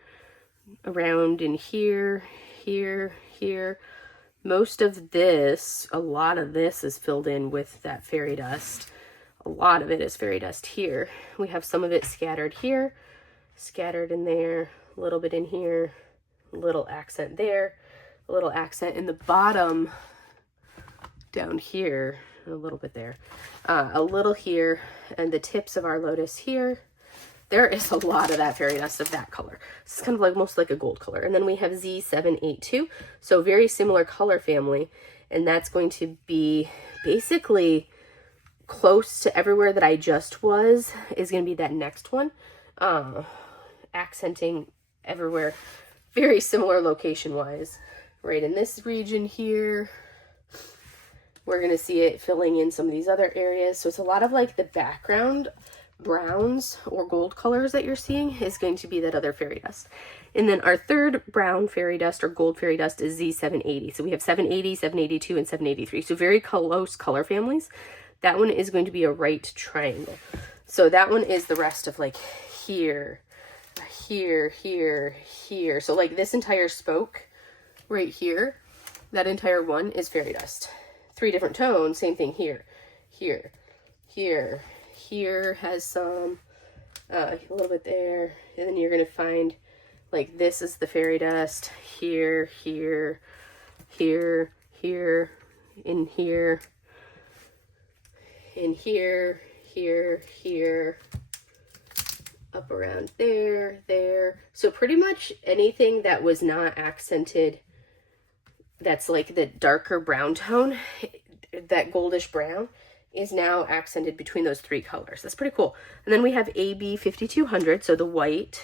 around in here, here. Most of this, a lot of this is filled in with that fairy dust. A lot of it is fairy dust here. We have some of it scattered here, scattered in there, a little bit in here, a little accent there, a little accent in the bottom down here, a little bit there, a little here, and the tips of our lotus here. There is a lot of that fairy dust of that color. It's kind of like almost like a gold color. And then we have Z782, so very similar color family, and that's going to be basically close to everywhere that I just was is going to be that next one, accenting everywhere, very similar location wise. Right in this region here, we're going to see it filling in some of these other areas. So it's a lot of like the background browns or gold colors that you're seeing is going to be that other fairy dust. And then our third brown fairy dust or gold fairy dust is Z780. So we have 780, 782, and 783. So very close color families. That one is going to be a right triangle. So that one is the rest of like here, here, here, here. So like this entire spoke right here, that entire one is fairy dust. 3 different tones, same thing here, here, here. Here has some, a little bit there, and then you're going to find, like, this is the fairy dust, here, here, here, here, in here, here, here, up around there, there. So pretty much anything that was not accented, that's like the darker brown tone, that goldish brown, is now accented between those 3 colors. That's pretty cool. And then we have AB 5200, so the white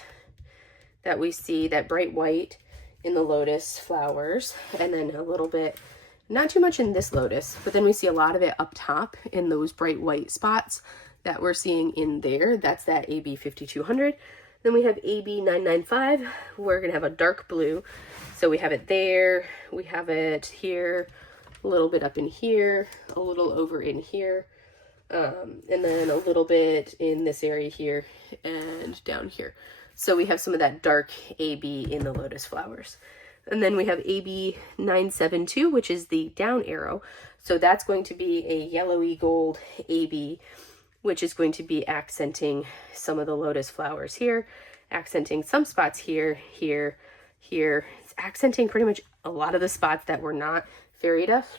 that we see, that bright white in the lotus flowers, and then a little bit, not too much in this lotus, but then we see a lot of it up top in those bright white spots that we're seeing in there. That's that AB 5200. Then we have AB 995. We're gonna have a dark blue. So we have it there, we have it here, a little bit up in here, a little over in here, and then a little bit in this area here and down here. So we have some of that dark AB in the lotus flowers. And then we have AB 972, which is the down arrow. So that's going to be a yellowy gold AB, which is going to be accenting some of the lotus flowers here, accenting some spots here, here, here. It's accenting pretty much a lot of the spots that were not fairy dust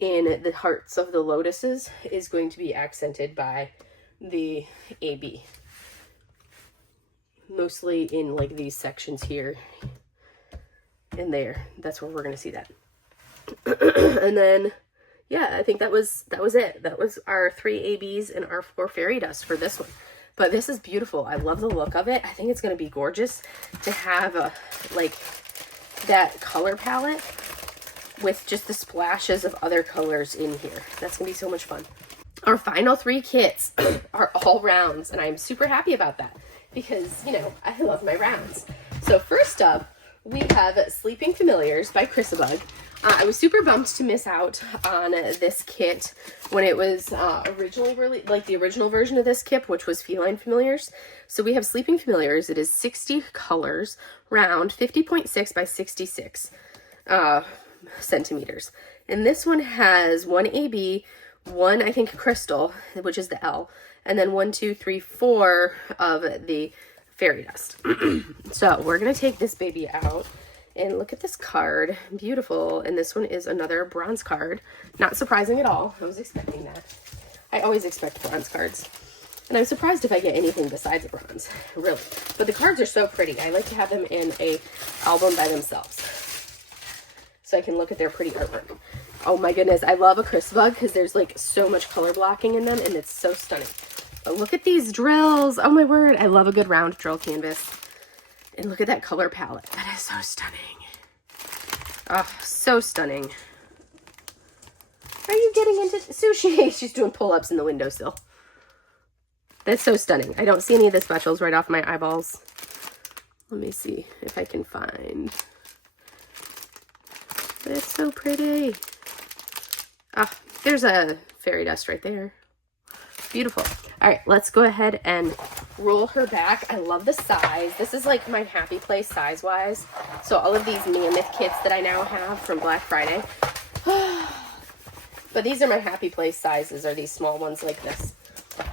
in the hearts of the lotuses is going to be accented by the AB. Mostly in like these sections here and there. That's where we're going to see that. And then, yeah, I think that was it. That was our 3 ABs and our 4 fairy dust for this one. But this is beautiful. I love the look of it. I think it's going to be gorgeous to have a, like, that color palette with just the splashes of other colors in here. That's gonna be so much fun. Our final 3 kits are all rounds, and I'm super happy about that because, you know, I love my rounds. So first up, we have Sleeping Familiars by Chrissabug. I was super bummed to miss out on this kit when it was originally released, like the original version of this kit, which was Feline Familiars. So we have Sleeping Familiars. It is 60 colors, round, 50.6 by 66 centimeters. And this one has 1 AB, 1, I think, crystal, which is the L, and then 1, 2, 3, 4 of the fairy dust. So we're going to take this baby out. And look at this card, beautiful. And this one is another bronze card. Not surprising at all. I was expecting that. I always expect bronze cards. And I'm surprised if I get anything besides a bronze, really. But the cards are so pretty. I like to have them in a album by themselves, so I can look at their pretty artwork. Oh my goodness, I love a Chrissabug because there's like so much color blocking in them and it's so stunning. But look at these drills. Oh my word. I love a good round drill canvas. And look at that color palette. That is so stunning. Oh, so stunning. Are you getting into sushi? She's doing pull-ups in the windowsill. That's so stunning. I don't see any of the specials right off my eyeballs. Let me see if I can find. It's so pretty. Ah, there's a fairy dust right there. Beautiful. All right, let's go ahead and roll her back. I love the size. This is like my happy place size-wise. So all of these mammoth kits that I now have from Black Friday. But these are my happy place sizes, are these small ones like this.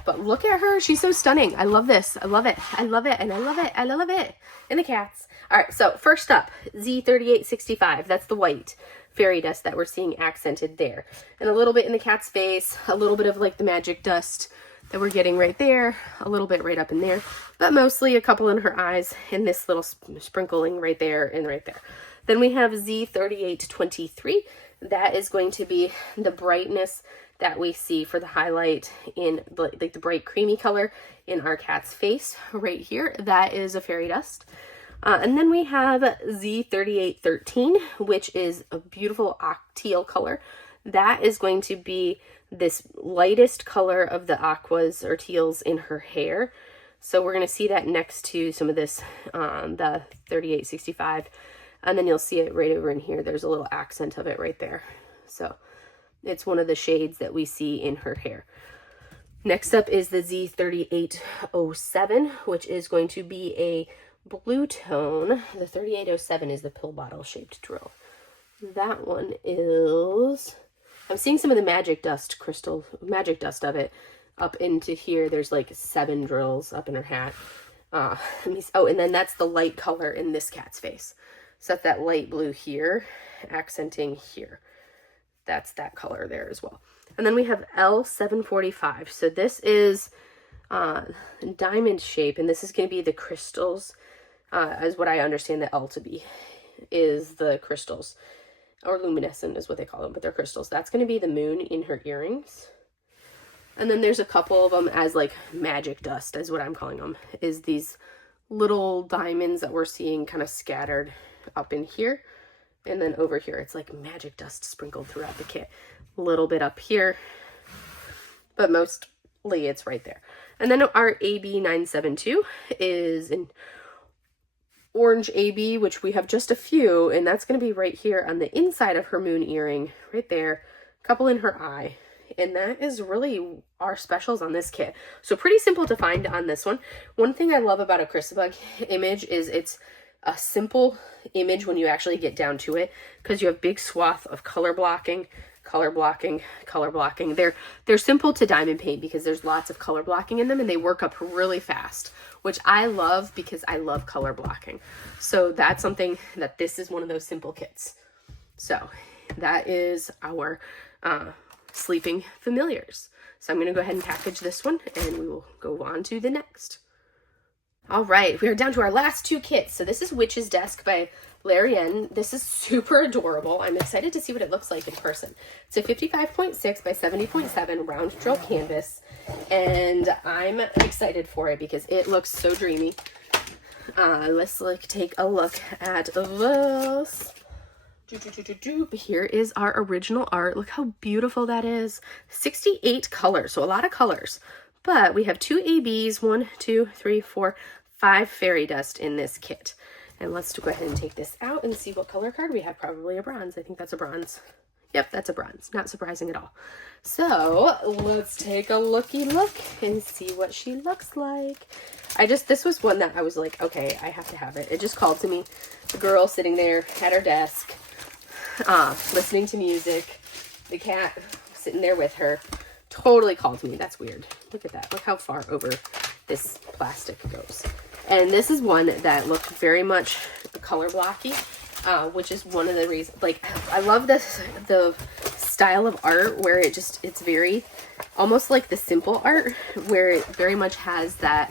But look at her. She's so stunning. I love this. I love it. I love it. And I love it. I love it. And the cats. All right. So first up, Z3865. That's the white fairy dust that we're seeing accented there. And a little bit in the cat's face. A little bit of like the magic dust that we're getting right there. A little bit right up in there. But mostly a couple in her eyes. And this little sprinkling right there and right there. Then we have Z3823. That is going to be the brightness that we see for the highlight in like the bright creamy color in our cat's face right here. That is a fairy dust. And then we have Z3813, which is a beautiful teal color. That is going to be this lightest color of the aquas or teals in her hair. So we're going to see that next to some of this, the 3865. And then you'll see it right over in here. There's a little accent of it right there. So it's one of the shades that we see in her hair. Next up is the Z3807, which is going to be a blue tone. The 3807 is the pill bottle shaped drill. That one is, I'm seeing some of the magic dust of it up into here. There's like 7 drills up in her hat. Oh, and then that's the light color in this cat's face. So that's that light blue here, accenting here. That's that color there as well. And then we have L745. So this is diamond shape, and this is going to be the crystals, as what I understand the L to be, is the crystals, or luminescent is what they call them, but they're crystals. That's going to be the moon in her earrings. And then there's a couple of them as like magic dust, is what I'm calling them, is these little diamonds that we're seeing kind of scattered up in here. And then over here, it's like magic dust sprinkled throughout the kit. A little bit up here, but mostly it's right there. And then our AB972 is an orange AB, which we have just a few, and that's going to be right here on the inside of her moon earring, right there. A couple in her eye. And that is really our specials on this kit. So pretty simple to find on this one. One thing I love about a Chrissabug image is it's a simple image when you actually get down to it, because you have big swath of color blocking. They're simple to diamond paint because there's lots of color blocking in them, and they work up really fast, which I love because I love color blocking. So that's something that this is one of those simple kits. So that is our sleeping familiars. So I'm going to go ahead and package this one, and we will go on to the next. All right, we are down to our last 2 kits. So this is Witch's Desk by Larienne. This is super adorable. I'm excited to see what it looks like in person. It's a 55.6 by 70.7 round drill canvas, and I'm excited for it because it looks so dreamy. Let's take a look at this. Here is our original art. Look how beautiful that is. 68 colors, so a lot of colors. But we have 2 ABs, 1, 2, 3, 4, 5 fairy dust in this kit. And let's go ahead and take this out and see what color card we have. Probably a bronze. I think that's a bronze. Yep, that's a bronze. Not surprising at all. So let's take a looky look and see what she looks like. This was one that I was like, okay, I have to have it. It just called to me. The girl sitting there at her desk, listening to music. The cat sitting there with her. Totally called to me. That's weird. Look at that. Look how far over this plastic goes. And this is one that looked very much color blocky, which is one of the reasons, like, I love this, the style of art where it's very, almost like the simple art, where it very much has that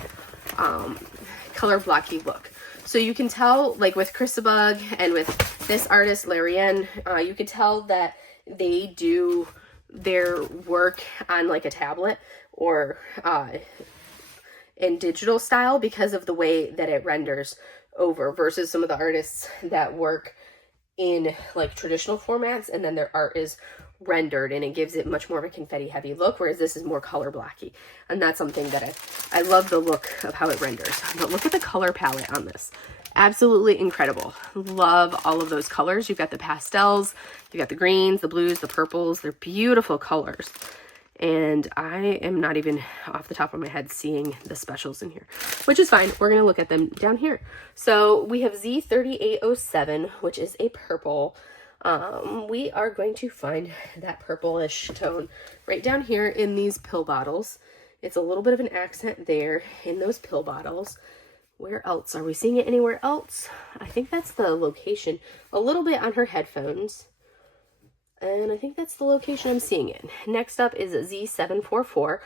color blocky look. So you can tell, like with Chrissabug and with this artist, Larienne, you can tell that they do their work on like a tablet or in digital style because of the way that it renders over versus some of the artists that work in like traditional formats and then their art is rendered and it gives it much more of a confetti heavy look, whereas this is more color blacky. And that's something that I love the look of how it renders. But look at the color palette on this. Absolutely incredible. Love all of those colors. You've got the pastels, you've got the greens, the blues, the purples. They're beautiful colors. And I am not even off the top of my head seeing the specials in here, which is fine. We're going to look at them down here. So we have Z3807, which is a purple. We are going to find that purplish tone right down here in these pill bottles. It's a little bit of an accent there in those pill bottles. Where else? Are we seeing it anywhere else? I think that's the location. A little bit on her headphones. And I think that's the location I'm seeing it. Next up is Z744,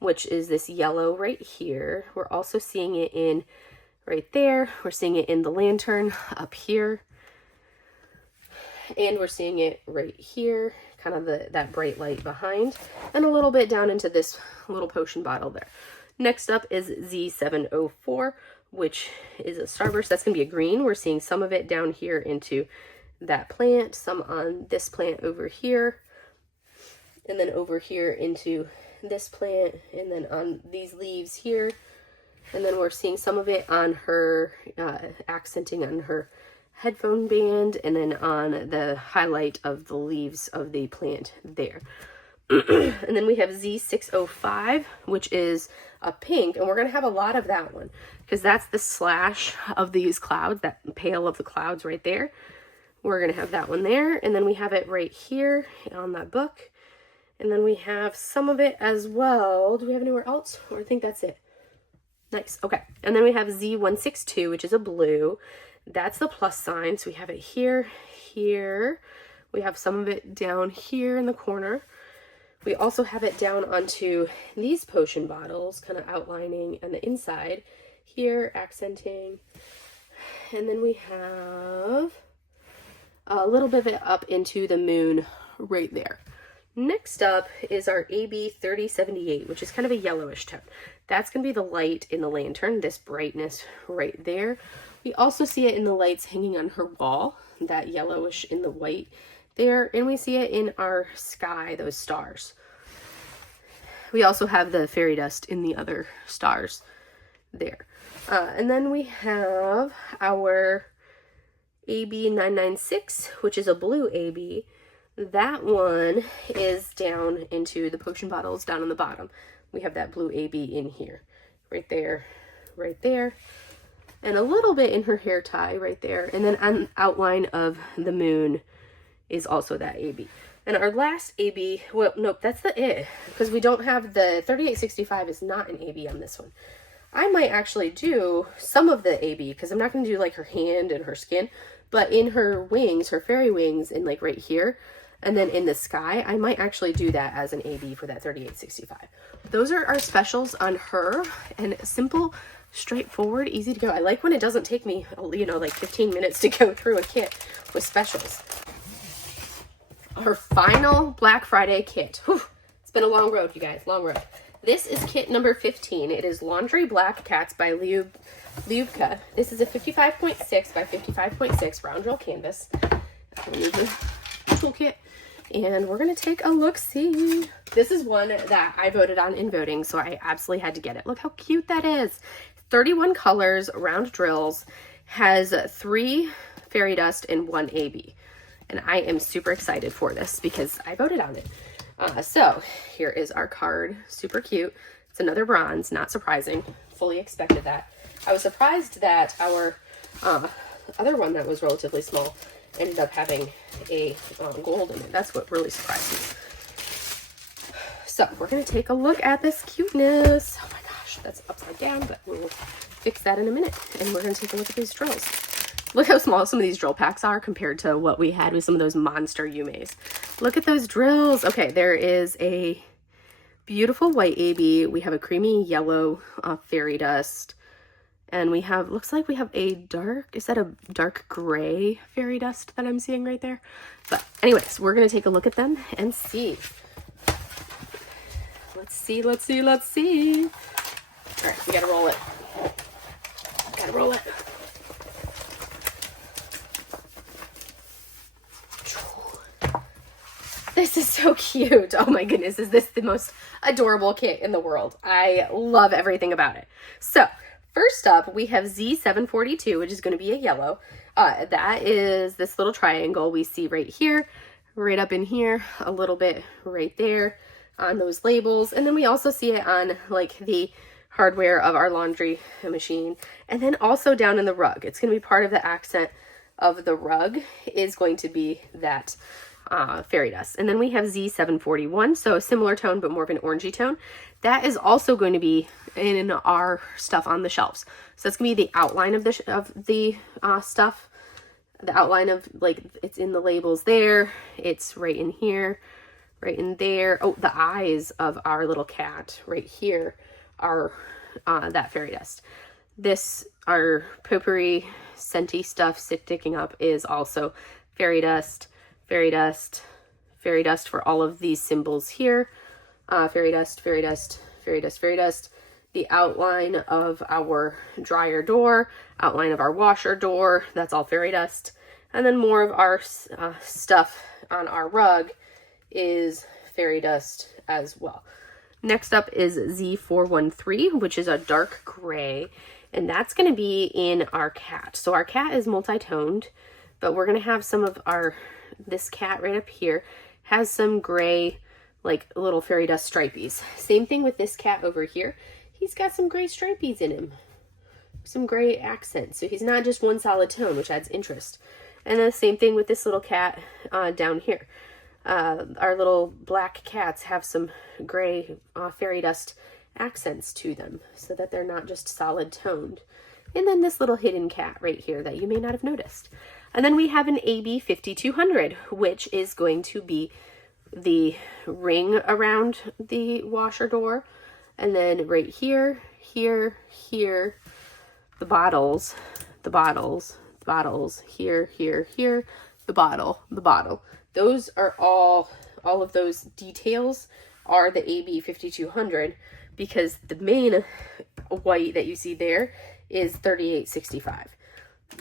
which is this yellow right here. We're also seeing it in right there. We're seeing it in the lantern up here. And we're seeing it right here, kind of that bright light behind. And a little bit down into this little potion bottle there. Next up is Z704, which is a starburst. That's going to be a green. We're seeing some of it down here into that plant, some on this plant over here, and then over here into this plant, and then on these leaves here, and then we're seeing some of it on her accenting on her headphone band, and then on the highlight of the leaves of the plant there. And then we have Z605, which is a pink, and we're going to have a lot of that one because that's the slash of these clouds, that pale of the clouds right there. We're going to have that one there, and then we have it right here on that book, and then we have some of it as well. Do we have anywhere else? Or I think that's it. Nice. Okay. And then we have Z162, which is a blue. That's the plus sign. So we have it here, here. We have some of it down here in the corner. We also have it down onto these potion bottles, kind of outlining on the inside here, accenting. And then we have a little bit of it up into the moon right there. Next up is our AB3078, which is kind of a yellowish tone. That's going to be the light in the lantern, this brightness right there. We also see it in the lights hanging on her wall, that yellowish in the white there. And we see it in our sky, those stars. We also have the fairy dust in the other stars there. And then we have our AB996, which is a blue AB. That one is down into the potion bottles down on the bottom. We have that blue AB in here, right there, and a little bit in her hair tie right there. And then on outline of the moon is also that AB. And our last AB, well, nope, that's the it, because we don't have the 3865 is not an AB on this one. I might actually do some of the AB because I'm not going to do like her hand and her skin, but in her wings, her fairy wings, and like right here, and then in the sky, I might actually do that as an AB for that 3865. Those are our specials on her, and simple, straightforward, easy to go. I like when it doesn't take me, you know, like 15 minutes to go through a kit with specials. Our final Black Friday kit. Whew, it's been a long road, you guys, long road. This is kit number 15. It is Laundry Black Cats by Liubka. This is a 55.6 by 55.6 round roll canvas. Remove the toolkit, and we're gonna take a look-see. This is one that I voted on in voting, so I absolutely had to get it. Look how cute that is. 31 colors, round drills, has 3 fairy dust and 1 AB. And I am super excited for this because I voted on it. So here is our card. Super cute. It's another bronze, not surprising. Fully expected that. I was surprised that our other one that was relatively small ended up having a gold in it. That's what really surprised me. So we're going to take a look at this cuteness. Oh my gosh, that's upside down, but we'll fix that in a minute. And we're going to take a look at these drills. Look how small some of these drill packs are compared to what we had with some of those monster Yuumeis. Look at those drills. Okay, there is a beautiful white AB. We have a creamy yellow fairy dust. And we have, looks like we have a dark, is that a dark gray fairy dust that I'm seeing right there? But anyways, we're going to take a look at them and see. Let's see, let's see, let's see. All right, we gotta roll it. Gotta roll it. This is so cute. Oh my goodness, is this the most adorable kit in the world? I love everything about it. So, first up, we have Z742, which is going to be a yellow. That is this little triangle we see right here, right up in here, a little bit right there on those labels. And then we also see it on like the hardware of our laundry machine. And then also down in the rug. It's going to be part of the accent of the rug is going to be that fairy dust. And then we have Z741, so a similar tone but more of an orangey tone. That is also going to be in our stuff on the shelves. So that's gonna be the outline of the stuff. The outline of, like, it's in the labels there. It's right in here, right in there. Oh, the eyes of our little cat right here are that fairy dust. This, our potpourri scenty stuff sticking up is also fairy dust. Fairy dust, fairy dust for all of these symbols here. Fairy dust, fairy dust, fairy dust, fairy dust. The outline of our dryer door, outline of our washer door, that's all fairy dust. And then more of our stuff on our rug is fairy dust as well. Next up is Z413, which is a dark gray. And that's going to be in our cat. So our cat is multi-toned, but we're going to have some of our... This cat right up here has some gray, like little fairy dust stripies. Same thing with this cat over here. He's got some gray stripies in him. Some gray accents. So he's not just one solid tone, which adds interest. And then the same thing with this little cat down here. Our little black cats have some gray fairy dust accents to them so that they're not just solid toned. And then this little hidden cat right here that you may not have noticed. And then we have an AB 5200, which is going to be the ring around the washer door. And then right here, here, here, the bottles, here, here, here, the bottle. Those are all of those details are the AB 5200 because the main white that you see there is 3865.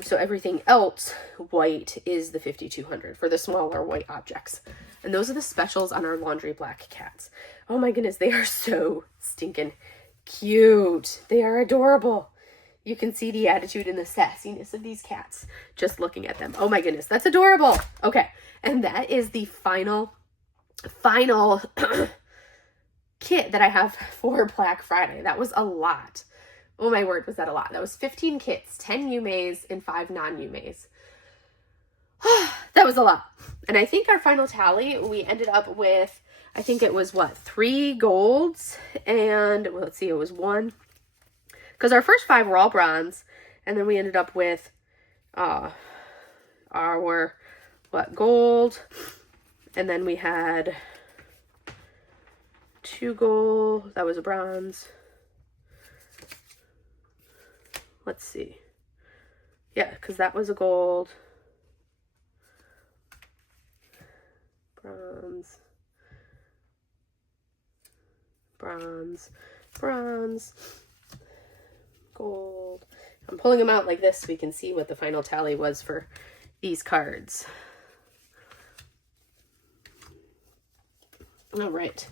So everything else white is the 5200 for the smaller white objects. And those are the specials on our laundry black cats. Oh my goodness, they are so stinking cute. They are adorable. You can see the attitude and the sassiness of these cats just looking at them. Oh my goodness, that's adorable. Okay, and that is the final kit that I have for Black Friday. That was a lot. Oh my word, was that a lot. That was 15 kits, 10 Yuumeis and 5 non-Yuumeis. That was a lot. And I think our final tally, we ended up with, I think it was what, 3 golds and, well, let's see, it was 1. Because our first 5 were all bronze. And then we ended up with our, gold. And then we had 2 gold. That was a bronze. Let's see. Yeah, because that was a gold. Bronze. Bronze. Bronze. Gold. I'm pulling them out like this so we can see what the final tally was for these cards. All right.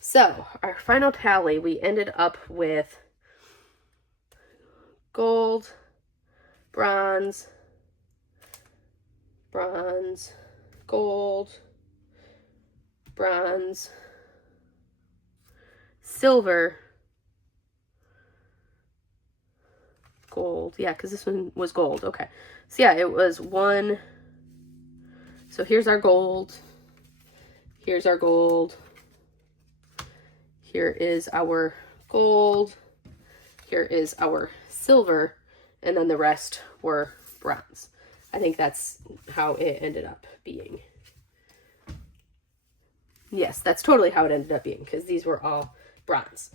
So, our final tally, we ended up with gold, bronze, bronze, gold, bronze, silver, gold. Yeah, because this one was gold. Okay. So yeah, it was 1. So here's our gold. Here's our gold. Here is our gold. Here is our silver. And then the rest were bronze. I think that's how it ended up being. Yes, that's totally how it ended up being, because these were all bronze.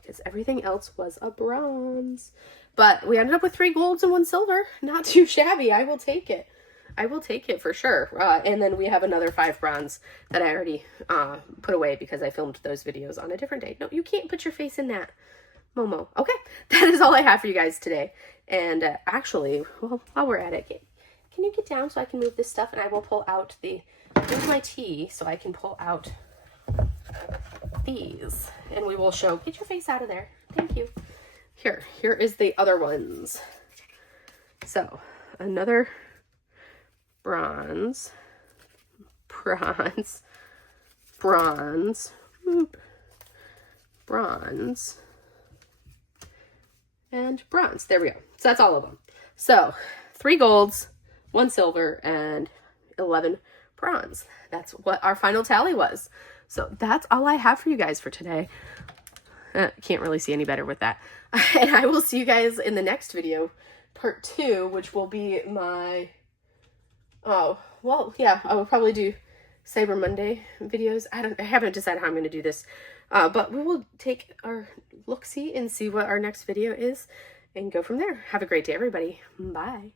Because everything else was a bronze. But we ended up with 3 golds and 1 silver. Not too shabby. I will take it. I will take it for sure. And then we have another 5 bronze that I already put away because I filmed those videos on a different day. No, you can't put your face in that, Momo. Okay, that is all I have for you guys today. And actually, well, while we're at it, can you get down so I can move this stuff? And I will pull out here's my tea, so I can pull out these. And we will show, get your face out of there. Thank you. Here is the other ones. So, another bronze, bronze, bronze, bronze, and bronze. There we go. So that's all of them. So 3 golds, 1 silver, and 11 bronze. That's what our final tally was. So that's all I have for you guys for today. Can't really see any better with that. And I will see you guys in the next video, part 2, which will be my, oh, well, yeah, I will probably do Cyber Monday videos. I haven't decided how I'm going to do this, but we will take our look-see and see what our next video is and go from there. Have a great day, everybody. Bye.